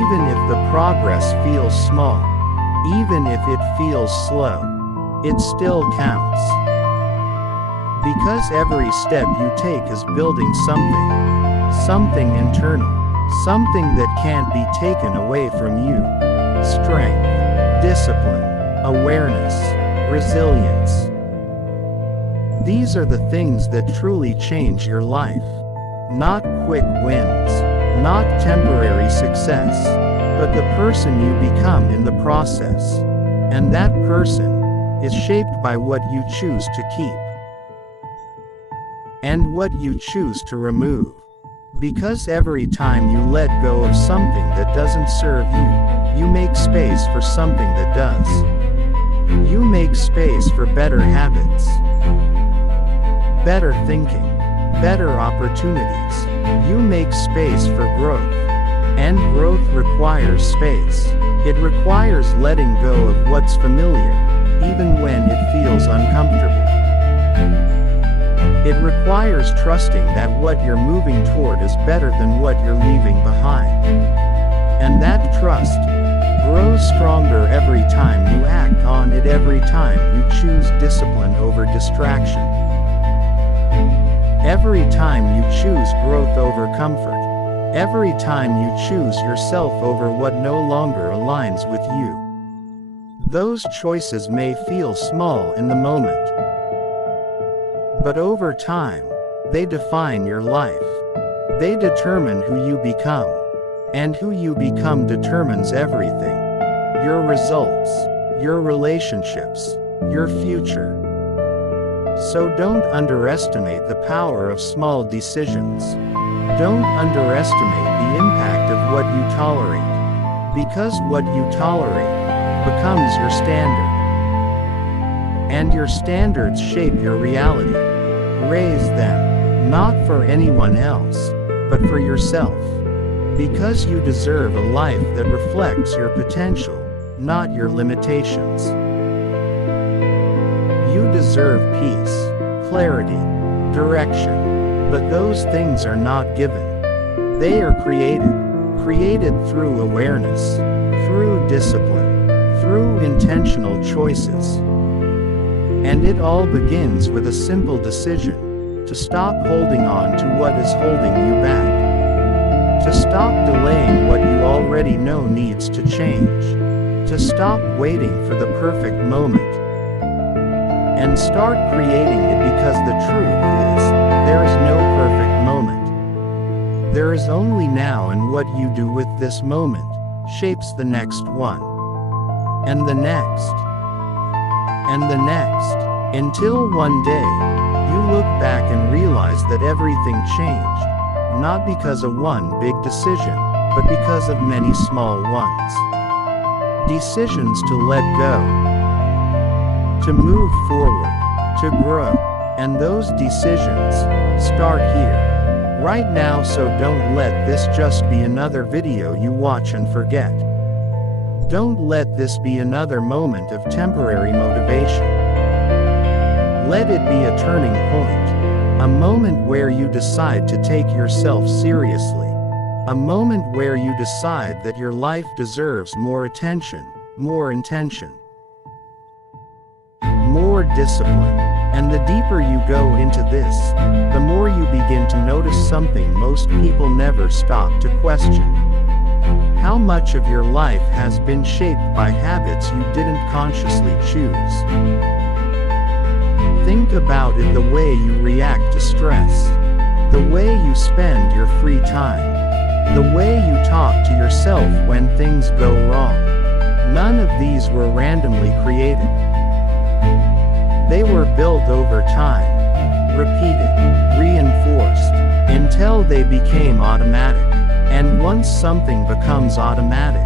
Even if the progress feels small, even if it feels slow, it still counts. Because every step you take is building something internal, something that can't be taken away from you. Strength, discipline, awareness, resilience. These are the things that truly change your life. Not quick wins, not temporary success, but the person you become in the process. And that person is shaped by what you choose to keep and what you choose to remove. Because every time you let go of something that doesn't serve you, you make space for something that does. You make space for better habits, better thinking, better opportunities. You make space for growth. And growth requires space. It requires letting go of what's familiar, even when it feels uncomfortable. It requires trusting that what you're moving toward is better than what you're leaving behind. And that trust grows stronger every time you act on it, every time you choose discipline over distraction. Every time you choose growth over comfort. Every time you choose yourself over what no longer aligns with you. Those choices may feel small in the moment, but over time, they define your life. They determine who you become. And who you become determines everything. Your results, your relationships, your future. So don't underestimate the power of small decisions. Don't underestimate the impact of what you tolerate. Because what you tolerate becomes your standard. And your standards shape your reality. Raise them, not for anyone else, but for yourself. Because you deserve a life that reflects your potential, not your limitations. You deserve peace, clarity, direction, but those things are not given. They are created through awareness, through discipline, through intentional choices. And it all begins with a simple decision, to stop holding on to what is holding you back. To stop delaying what you already know needs to change. To stop waiting for the perfect moment. And start creating it, because the truth is, there is no perfect moment. There is only now, and what you do with this moment shapes the next one. And the next. And the next. Until one day, you look back and realize that everything changed. Not because of one big decision, but because of many small ones. Decisions to let go, to move forward, to grow. And those decisions start here, right now. So don't let this just be another video you watch and forget. Don't let this be another moment of temporary motivation. Let it be a turning point, a moment where you decide to take yourself seriously, a moment where you decide that your life deserves more attention, more intention, more discipline. And the deeper you go into this, the more you begin to notice something most people never stop to question. How much of your life has been shaped by habits you didn't consciously choose? Think about it: the way you react to stress, the way you spend your free time, the way you talk to yourself when things go wrong. None of these were randomly created. They were built over time, repeated, reinforced, until they became automatic. And once something becomes automatic,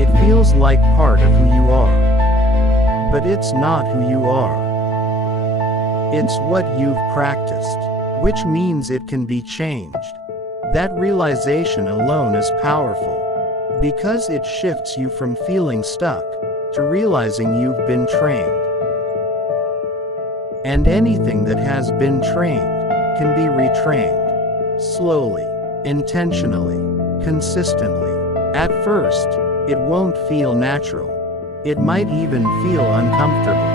it feels like part of who you are. But it's not who you are. It's what you've practiced, which means it can be changed. That realization alone is powerful, because it shifts you from feeling stuck to realizing you've been trained. And anything that has been trained can be retrained, slowly, intentionally, consistently. At first, it won't feel natural. It might even feel uncomfortable.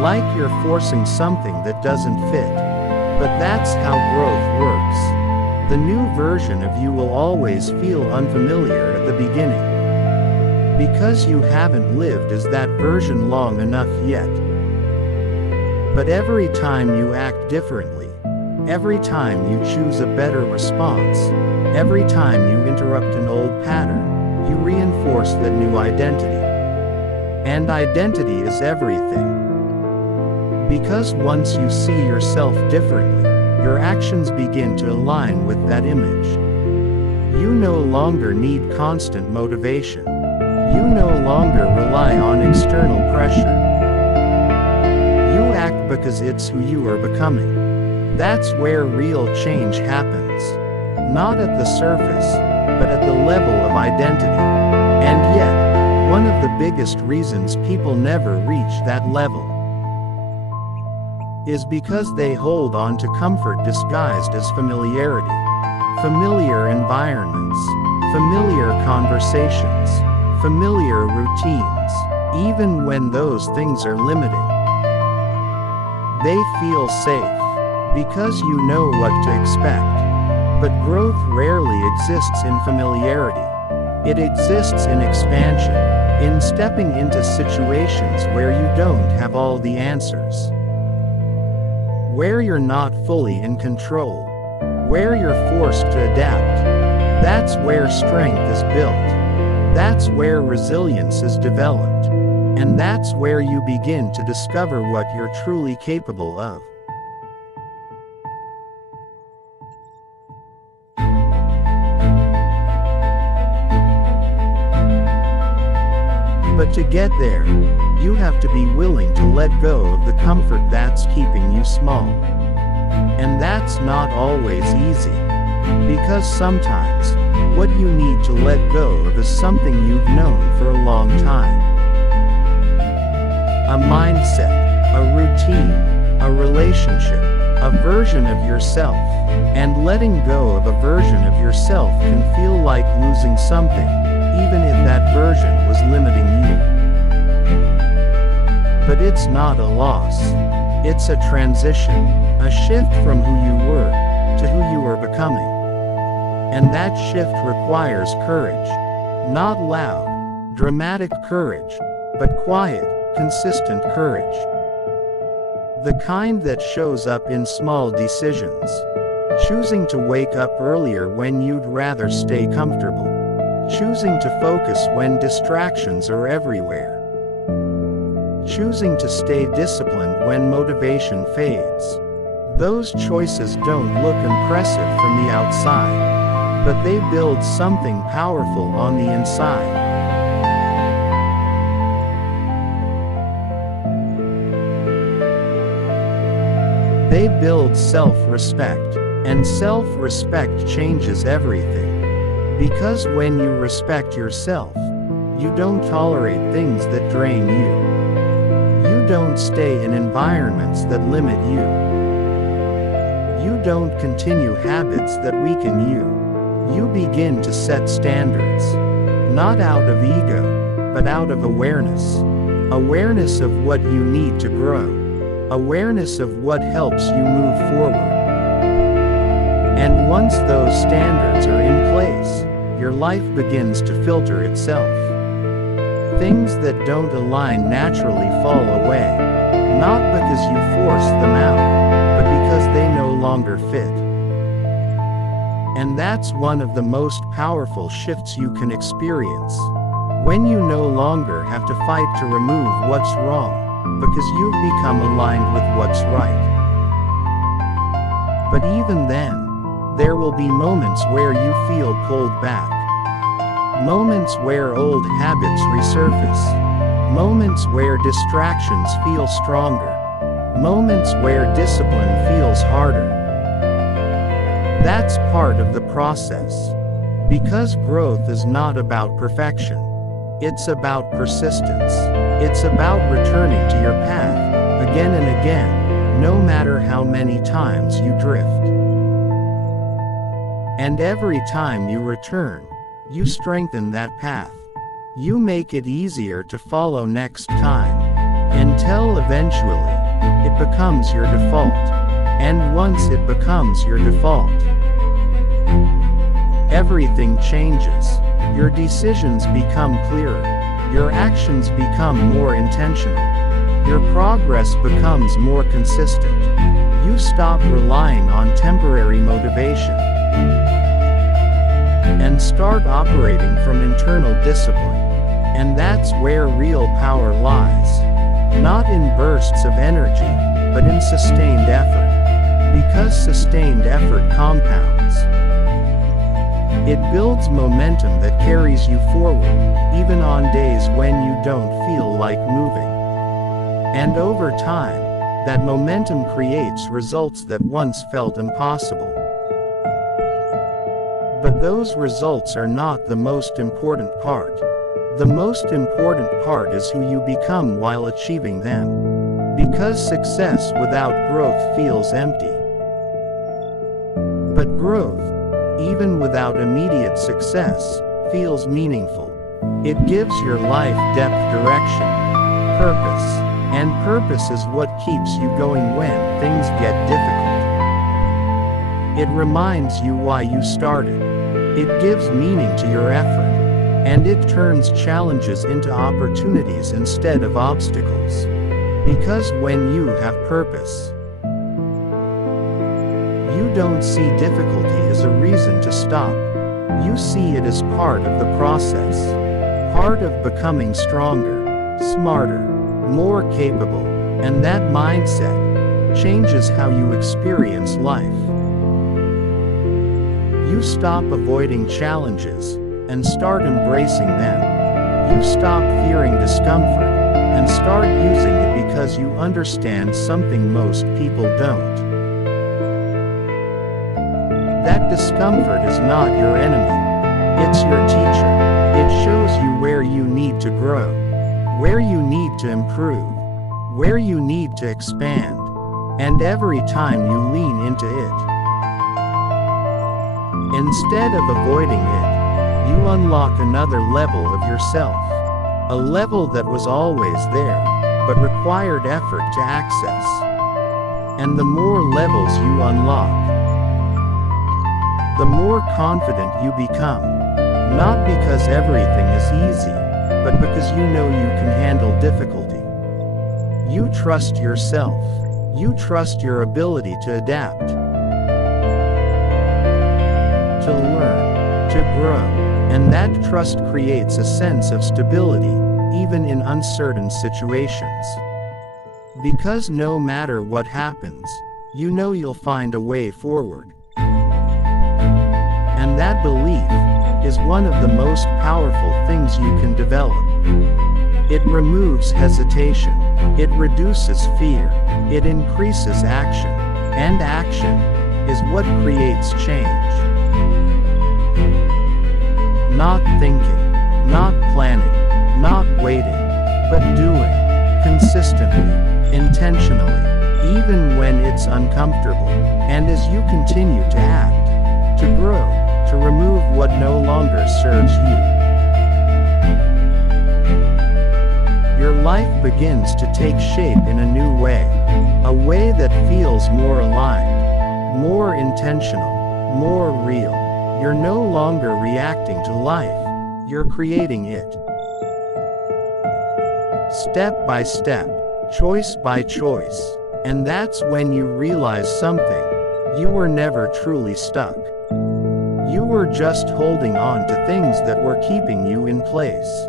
Like you're forcing something that doesn't fit. But that's how growth works. The new version of you will always feel unfamiliar at the beginning, because you haven't lived as that version long enough yet. But every time you act differently, every time you choose a better response, every time you interrupt an old pattern, you reinforce that new identity. And identity is everything. Because once you see yourself differently, your actions begin to align with that image. You no longer need constant motivation. You no longer rely on external pressure. You act because it's who you are becoming. That's where real change happens. Not at the surface, but at the level of identity. And yet, one of the biggest reasons people never reach that level is because they hold on to comfort disguised as familiarity. Familiar environments, familiar conversations, familiar routines, even when those things are limiting. They feel safe, because you know what to expect. But growth rarely exists in familiarity. It exists in expansion, in stepping into situations where you don't have all the answers. Where you're not fully in control. Where you're forced to adapt. That's where strength is built. That's where resilience is developed. And that's where you begin to discover what you're truly capable of. But to get there, you have to be willing to let go of the comfort that's keeping you small. And that's not always easy. Because sometimes, what you need to let go of is something you've known for a long time. A mindset, a routine, a relationship, a version of yourself. And letting go of a version of yourself can feel like losing something, even if that version was limiting you. But it's not a loss. It's a transition, a shift from who you were to who you are becoming. And that shift requires courage. Not loud, dramatic courage, but quiet, consistent courage. The kind that shows up in small decisions. Choosing to wake up earlier when you'd rather stay comfortable. Choosing to focus when distractions are everywhere. Choosing to stay disciplined when motivation fades. Those choices don't look impressive from the outside, but they build something powerful on the inside. They build self-respect, and self-respect changes everything. Because when you respect yourself, you don't tolerate things that drain you. You don't stay in environments that limit you. You don't continue habits that weaken you. You begin to set standards. Not out of ego, but out of awareness. Awareness of what you need to grow. Awareness of what helps you move forward. And once those standards are in place, your life begins to filter itself. Things that don't align naturally fall away, not because you force them out, but because they no longer fit. And that's one of the most powerful shifts you can experience. When you no longer have to fight to remove what's wrong, because you've become aligned with what's right. But even then, there will be moments where you feel pulled back. Moments where old habits resurface. Moments where distractions feel stronger. Moments where discipline feels harder. That's part of the process. Because growth is not about perfection. It's about persistence. It's about returning to your path, again and again, no matter how many times you drift. And every time you return, you strengthen that path. You make it easier to follow next time. Until eventually, it becomes your default. And once it becomes your default, everything changes. Your decisions become clearer. Your actions become more intentional. Your progress becomes more consistent. You stop relying on temporary motivation and start operating from internal discipline. And that's where real power lies. Not in bursts of energy, but in sustained effort. Because sustained effort compounds. It builds momentum that carries you forward, even on days when you don't feel like moving. And over time, that momentum creates results that once felt impossible. But those results are not the most important part. The most important part is who you become while achieving them. Because success without growth feels empty. But growth, even without immediate success, feels meaningful. It gives your life depth, direction, purpose. And purpose is what keeps you going when things get difficult. It reminds you why you started. It gives meaning to your effort. And it turns challenges into opportunities instead of obstacles. Because when you have purpose, you don't see difficulty as a reason to stop. You see it as part of the process. Part of becoming stronger, smarter, more capable. And that mindset changes how you experience life. You stop avoiding challenges and start embracing them. You stop fearing discomfort and start using it because you understand something most people don't. That discomfort is not your enemy. It's your teacher. It shows you where you need to grow, where you need to improve, where you need to expand. And every time you lean into it, instead of avoiding it, you unlock another level of yourself. A level that was always there, but required effort to access. And the more levels you unlock, the more confident you become. Not because everything is easy, but because you know you can handle difficulty. You trust yourself. You trust your ability to adapt, to learn, to grow. And that trust creates a sense of stability, even in uncertain situations. Because no matter what happens, you know you'll find a way forward. And that belief is one of the most powerful things you can develop. It removes hesitation. It reduces fear. It increases action. And action is what creates change. Not thinking, not planning, not waiting, but doing, consistently, intentionally, even when it's uncomfortable. And as you continue to act, to grow, to remove what no longer serves you, your life begins to take shape in a new way. A way that feels more aligned, more intentional, more real. You're no longer reacting to life, you're creating it. Step by step, choice by choice. And that's when you realize something. You were never truly stuck. You were just holding on to things that were keeping you in place.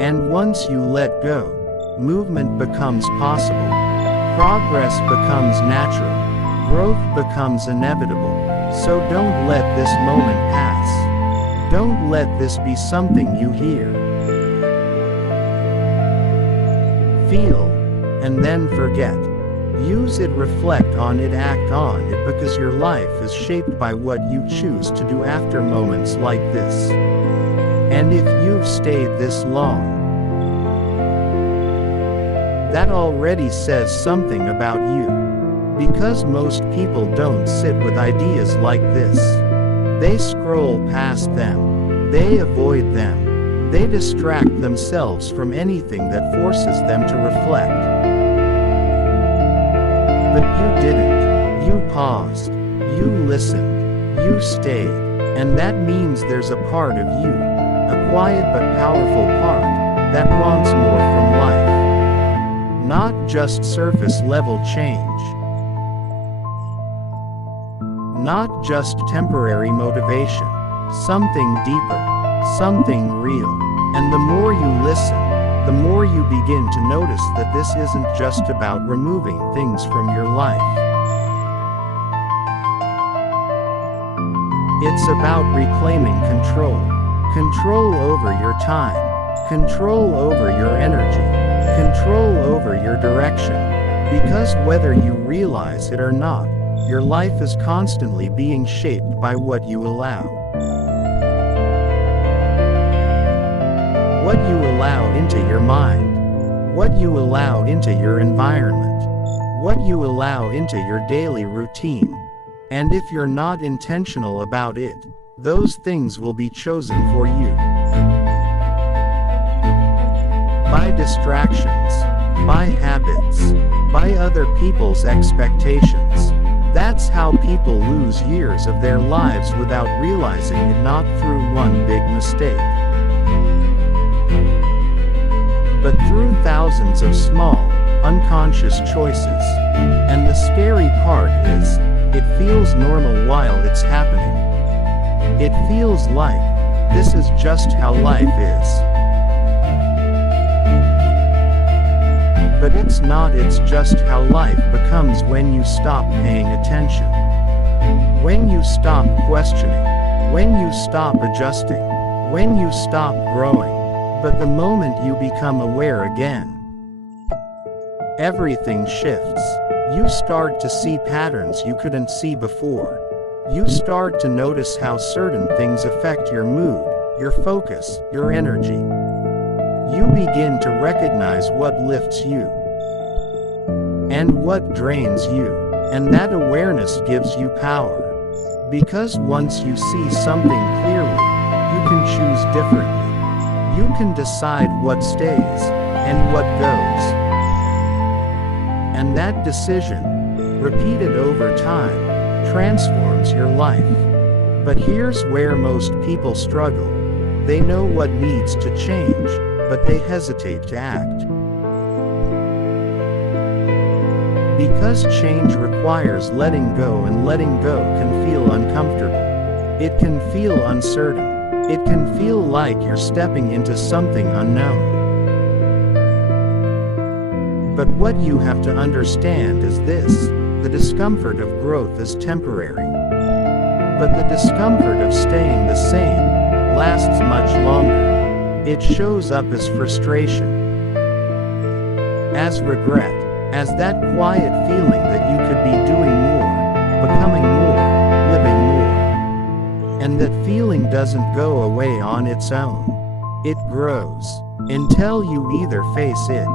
And once you let go, movement becomes possible. Progress becomes natural. Growth becomes inevitable. So don't let this moment pass. Don't let this be something you hear, feel, and then forget. Use it, reflect on it, act on it, because your life is shaped by what you choose to do after moments like this. And if you've stayed this long, that already says something about you. Because most people don't sit with ideas like this. They scroll past them. They avoid them. They distract themselves from anything that forces them to reflect. But you didn't. You paused. You listened. You stayed. And that means there's a part of you, a quiet but powerful part, that wants more from life. Not just surface level change. Not just temporary motivation. Something deeper. Something real. And the more you listen, the more you begin to notice that this isn't just about removing things from your life. It's about reclaiming control. Control over your time. Control over your energy. Control over your direction. Because whether you realize it or not, your life is constantly being shaped by what you allow. What you allow into your mind. What you allow into your environment. what you allow into your daily routine. And if you're not intentional about it, those things will be chosen for you. By distractions, by habits, by other people's expectations. That's how people lose years of their lives without realizing it, not through one big mistake, but through thousands of small, unconscious choices. And the scary part is, it feels normal while it's happening. It feels like, this is just how life is. But it's not, it's just how life becomes when you stop paying attention. When you stop questioning. When you stop adjusting. When you stop growing. But the moment you become aware again, everything shifts. You start to see patterns you couldn't see before. You start to notice how certain things affect your mood, your focus, your energy. You begin to recognize what lifts you and what drains you. And that awareness gives you power. Because once you see something clearly, you can choose differently. You can decide what stays and what goes. And that decision, repeated over time, transforms your life. But here's where most people struggle. They know what needs to change, but they hesitate to act. Because change requires letting go, and letting go can feel uncomfortable. It can feel uncertain. It can feel like you're stepping into something unknown. But what you have to understand is this: the discomfort of growth is temporary. But the discomfort of staying the same lasts much longer. It shows up as frustration, as regret, as that quiet feeling that you could be doing more, becoming more, living more. And that feeling doesn't go away on its own. It grows, until you either face it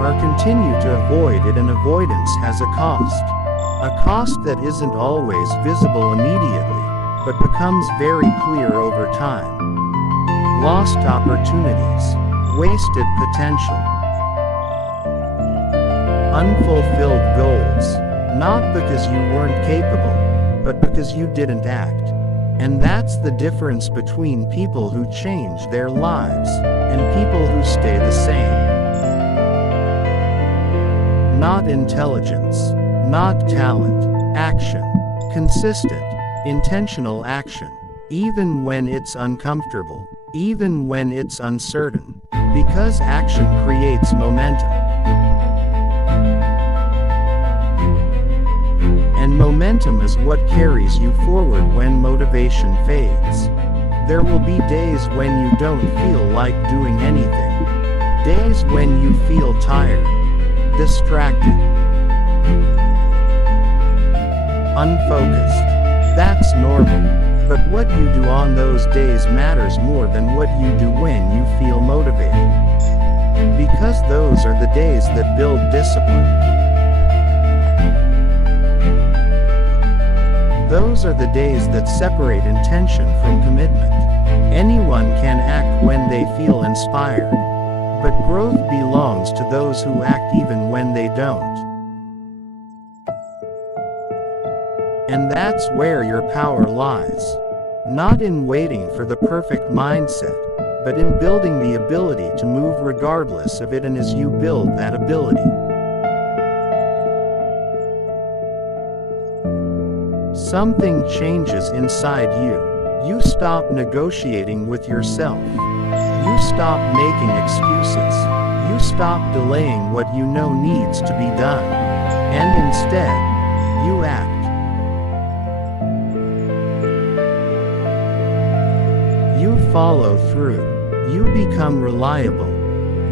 or continue to avoid it, and avoidance has a cost. A cost that isn't always visible immediately, but becomes very clear over time. Lost opportunities, wasted potential, unfulfilled goals, not because you weren't capable, but because you didn't act. And that's the difference between people who change their lives and people who stay the same. Not intelligence, not talent, action, consistent, intentional action, even when it's uncomfortable, even when it's uncertain, because action creates momentum. And momentum is what carries you forward when motivation fades. There will be days when you don't feel like doing anything. Days when you feel tired, distracted, unfocused. That's normal. But what you do on those days matters more than what you do when you feel motivated. Because those are the days that build discipline. Those are the days that separate intention from commitment. Anyone can act when they feel inspired. But growth belongs to those who act even when they don't. And that's where your power lies. Not in waiting for the perfect mindset, but in building the ability to move regardless of it. And as you build that ability, something changes inside you. You stop negotiating with yourself. You stop making excuses. You stop delaying what you know needs to be done. And instead, you act. You follow through. You become reliable.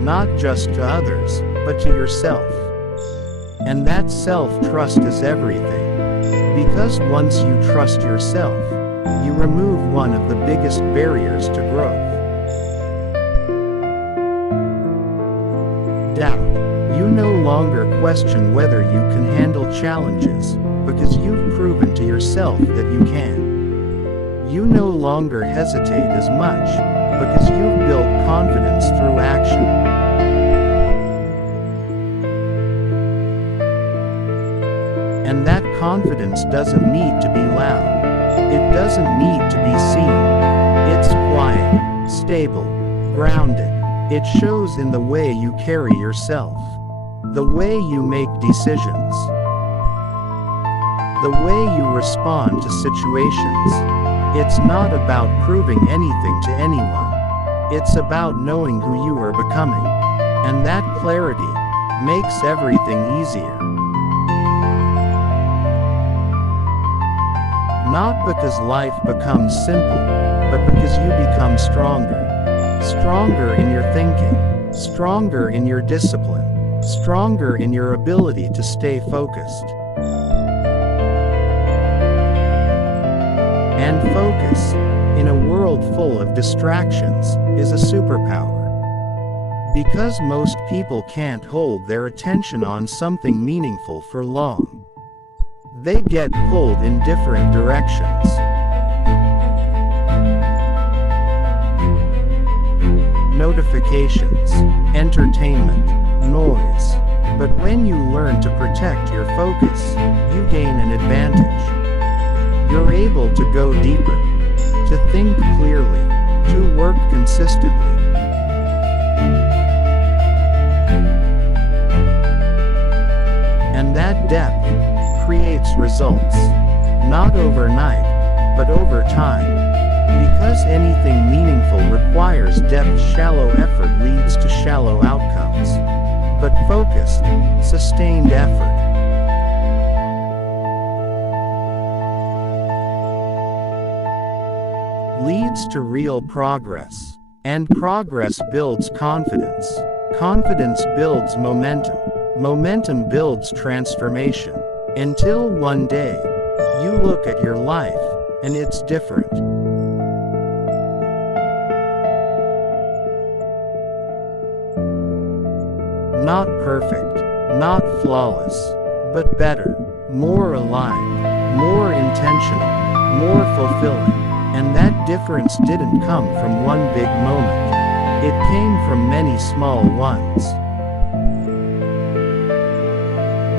Not just to others, but to yourself. And that self-trust is everything. Because once you trust yourself, you remove one of the biggest barriers to growth. longer question whether you can handle challenges, because you've proven to yourself that you can. You no longer hesitate as much, because you've built confidence through action. And that confidence doesn't need to be loud. It doesn't need to be seen. It's quiet, stable, grounded. It shows in the way you carry yourself, the way you make decisions, the way you respond to situations. It's not about proving anything to anyone. It's about knowing who you are becoming. And that clarity makes everything easier. Not because life becomes simple, but because you become stronger. Stronger in your thinking, stronger in your discipline, stronger in your ability to stay focused. And focus, in a world full of distractions, is a superpower. Because most people can't hold their attention on something meaningful for long. They get pulled in different directions. Notifications, entertainment, noise. But when you learn to protect your focus, you gain an advantage. You're able to go deeper, to think clearly, to work consistently. And that depth creates results, not overnight, but over time. Because anything meaningful requires depth, shallow effort leads to shallow outcomes. But focused, sustained effort leads to real progress. And progress builds confidence. Confidence builds momentum. Momentum builds transformation. Until one day, you look at your life, and it's different. Not perfect, not flawless, but better, more aligned, more intentional, more fulfilling. And that difference didn't come from one big moment. It came from many small ones.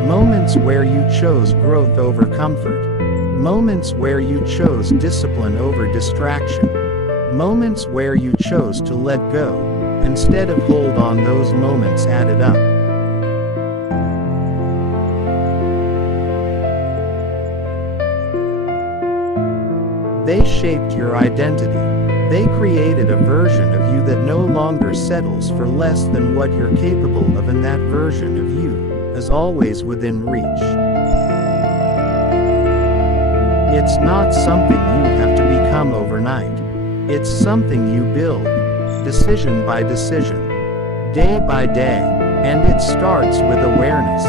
Moments where you chose growth over comfort. Moments where you chose discipline over distraction. Moments where you chose to let go, instead of hold on. Those moments added up. They shaped your identity. They created a version of you that no longer settles for less than what you're capable of, and that version of you is always within reach. It's not something you have to become overnight. It's something you build, decision by decision, day by day, and it starts with awareness,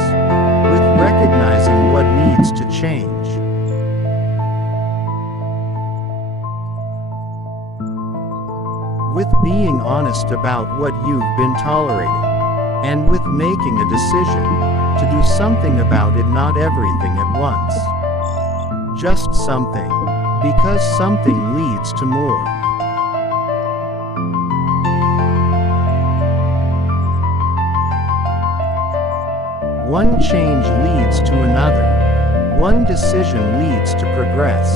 with recognizing what needs to change. With being honest about what you've been tolerating, and with making a decision to do something about it. Not everything at once, just something, because something leads to more. One change leads to another. One decision leads to progress.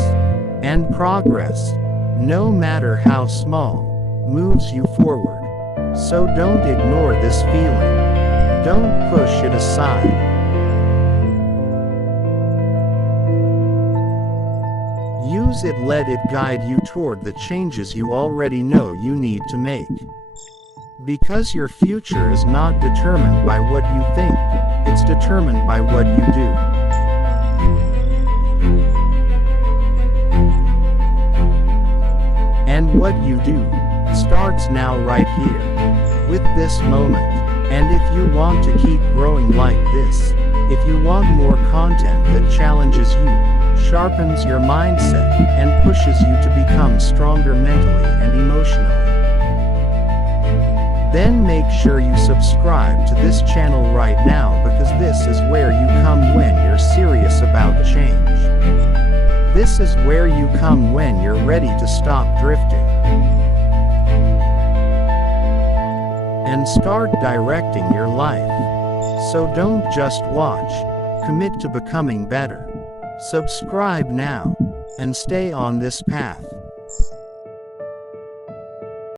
And progress, no matter how small, moves you forward. So don't ignore this feeling. Don't push it aside. Use it, let it guide you toward the changes you already know you need to make. Because your future is not determined by what you think, it's determined by what you do. And what you do starts now, right here, with this moment. And if you want to keep growing like this, if you want more content that challenges you, sharpens your mindset, and pushes you to become stronger mentally and emotionally, Then make sure you subscribe to this channel right now, because this is where you come when you're serious about change. This is where you come when you're ready to stop drifting and start directing your life. So don't just watch, commit to becoming better. Subscribe now, and stay on this path.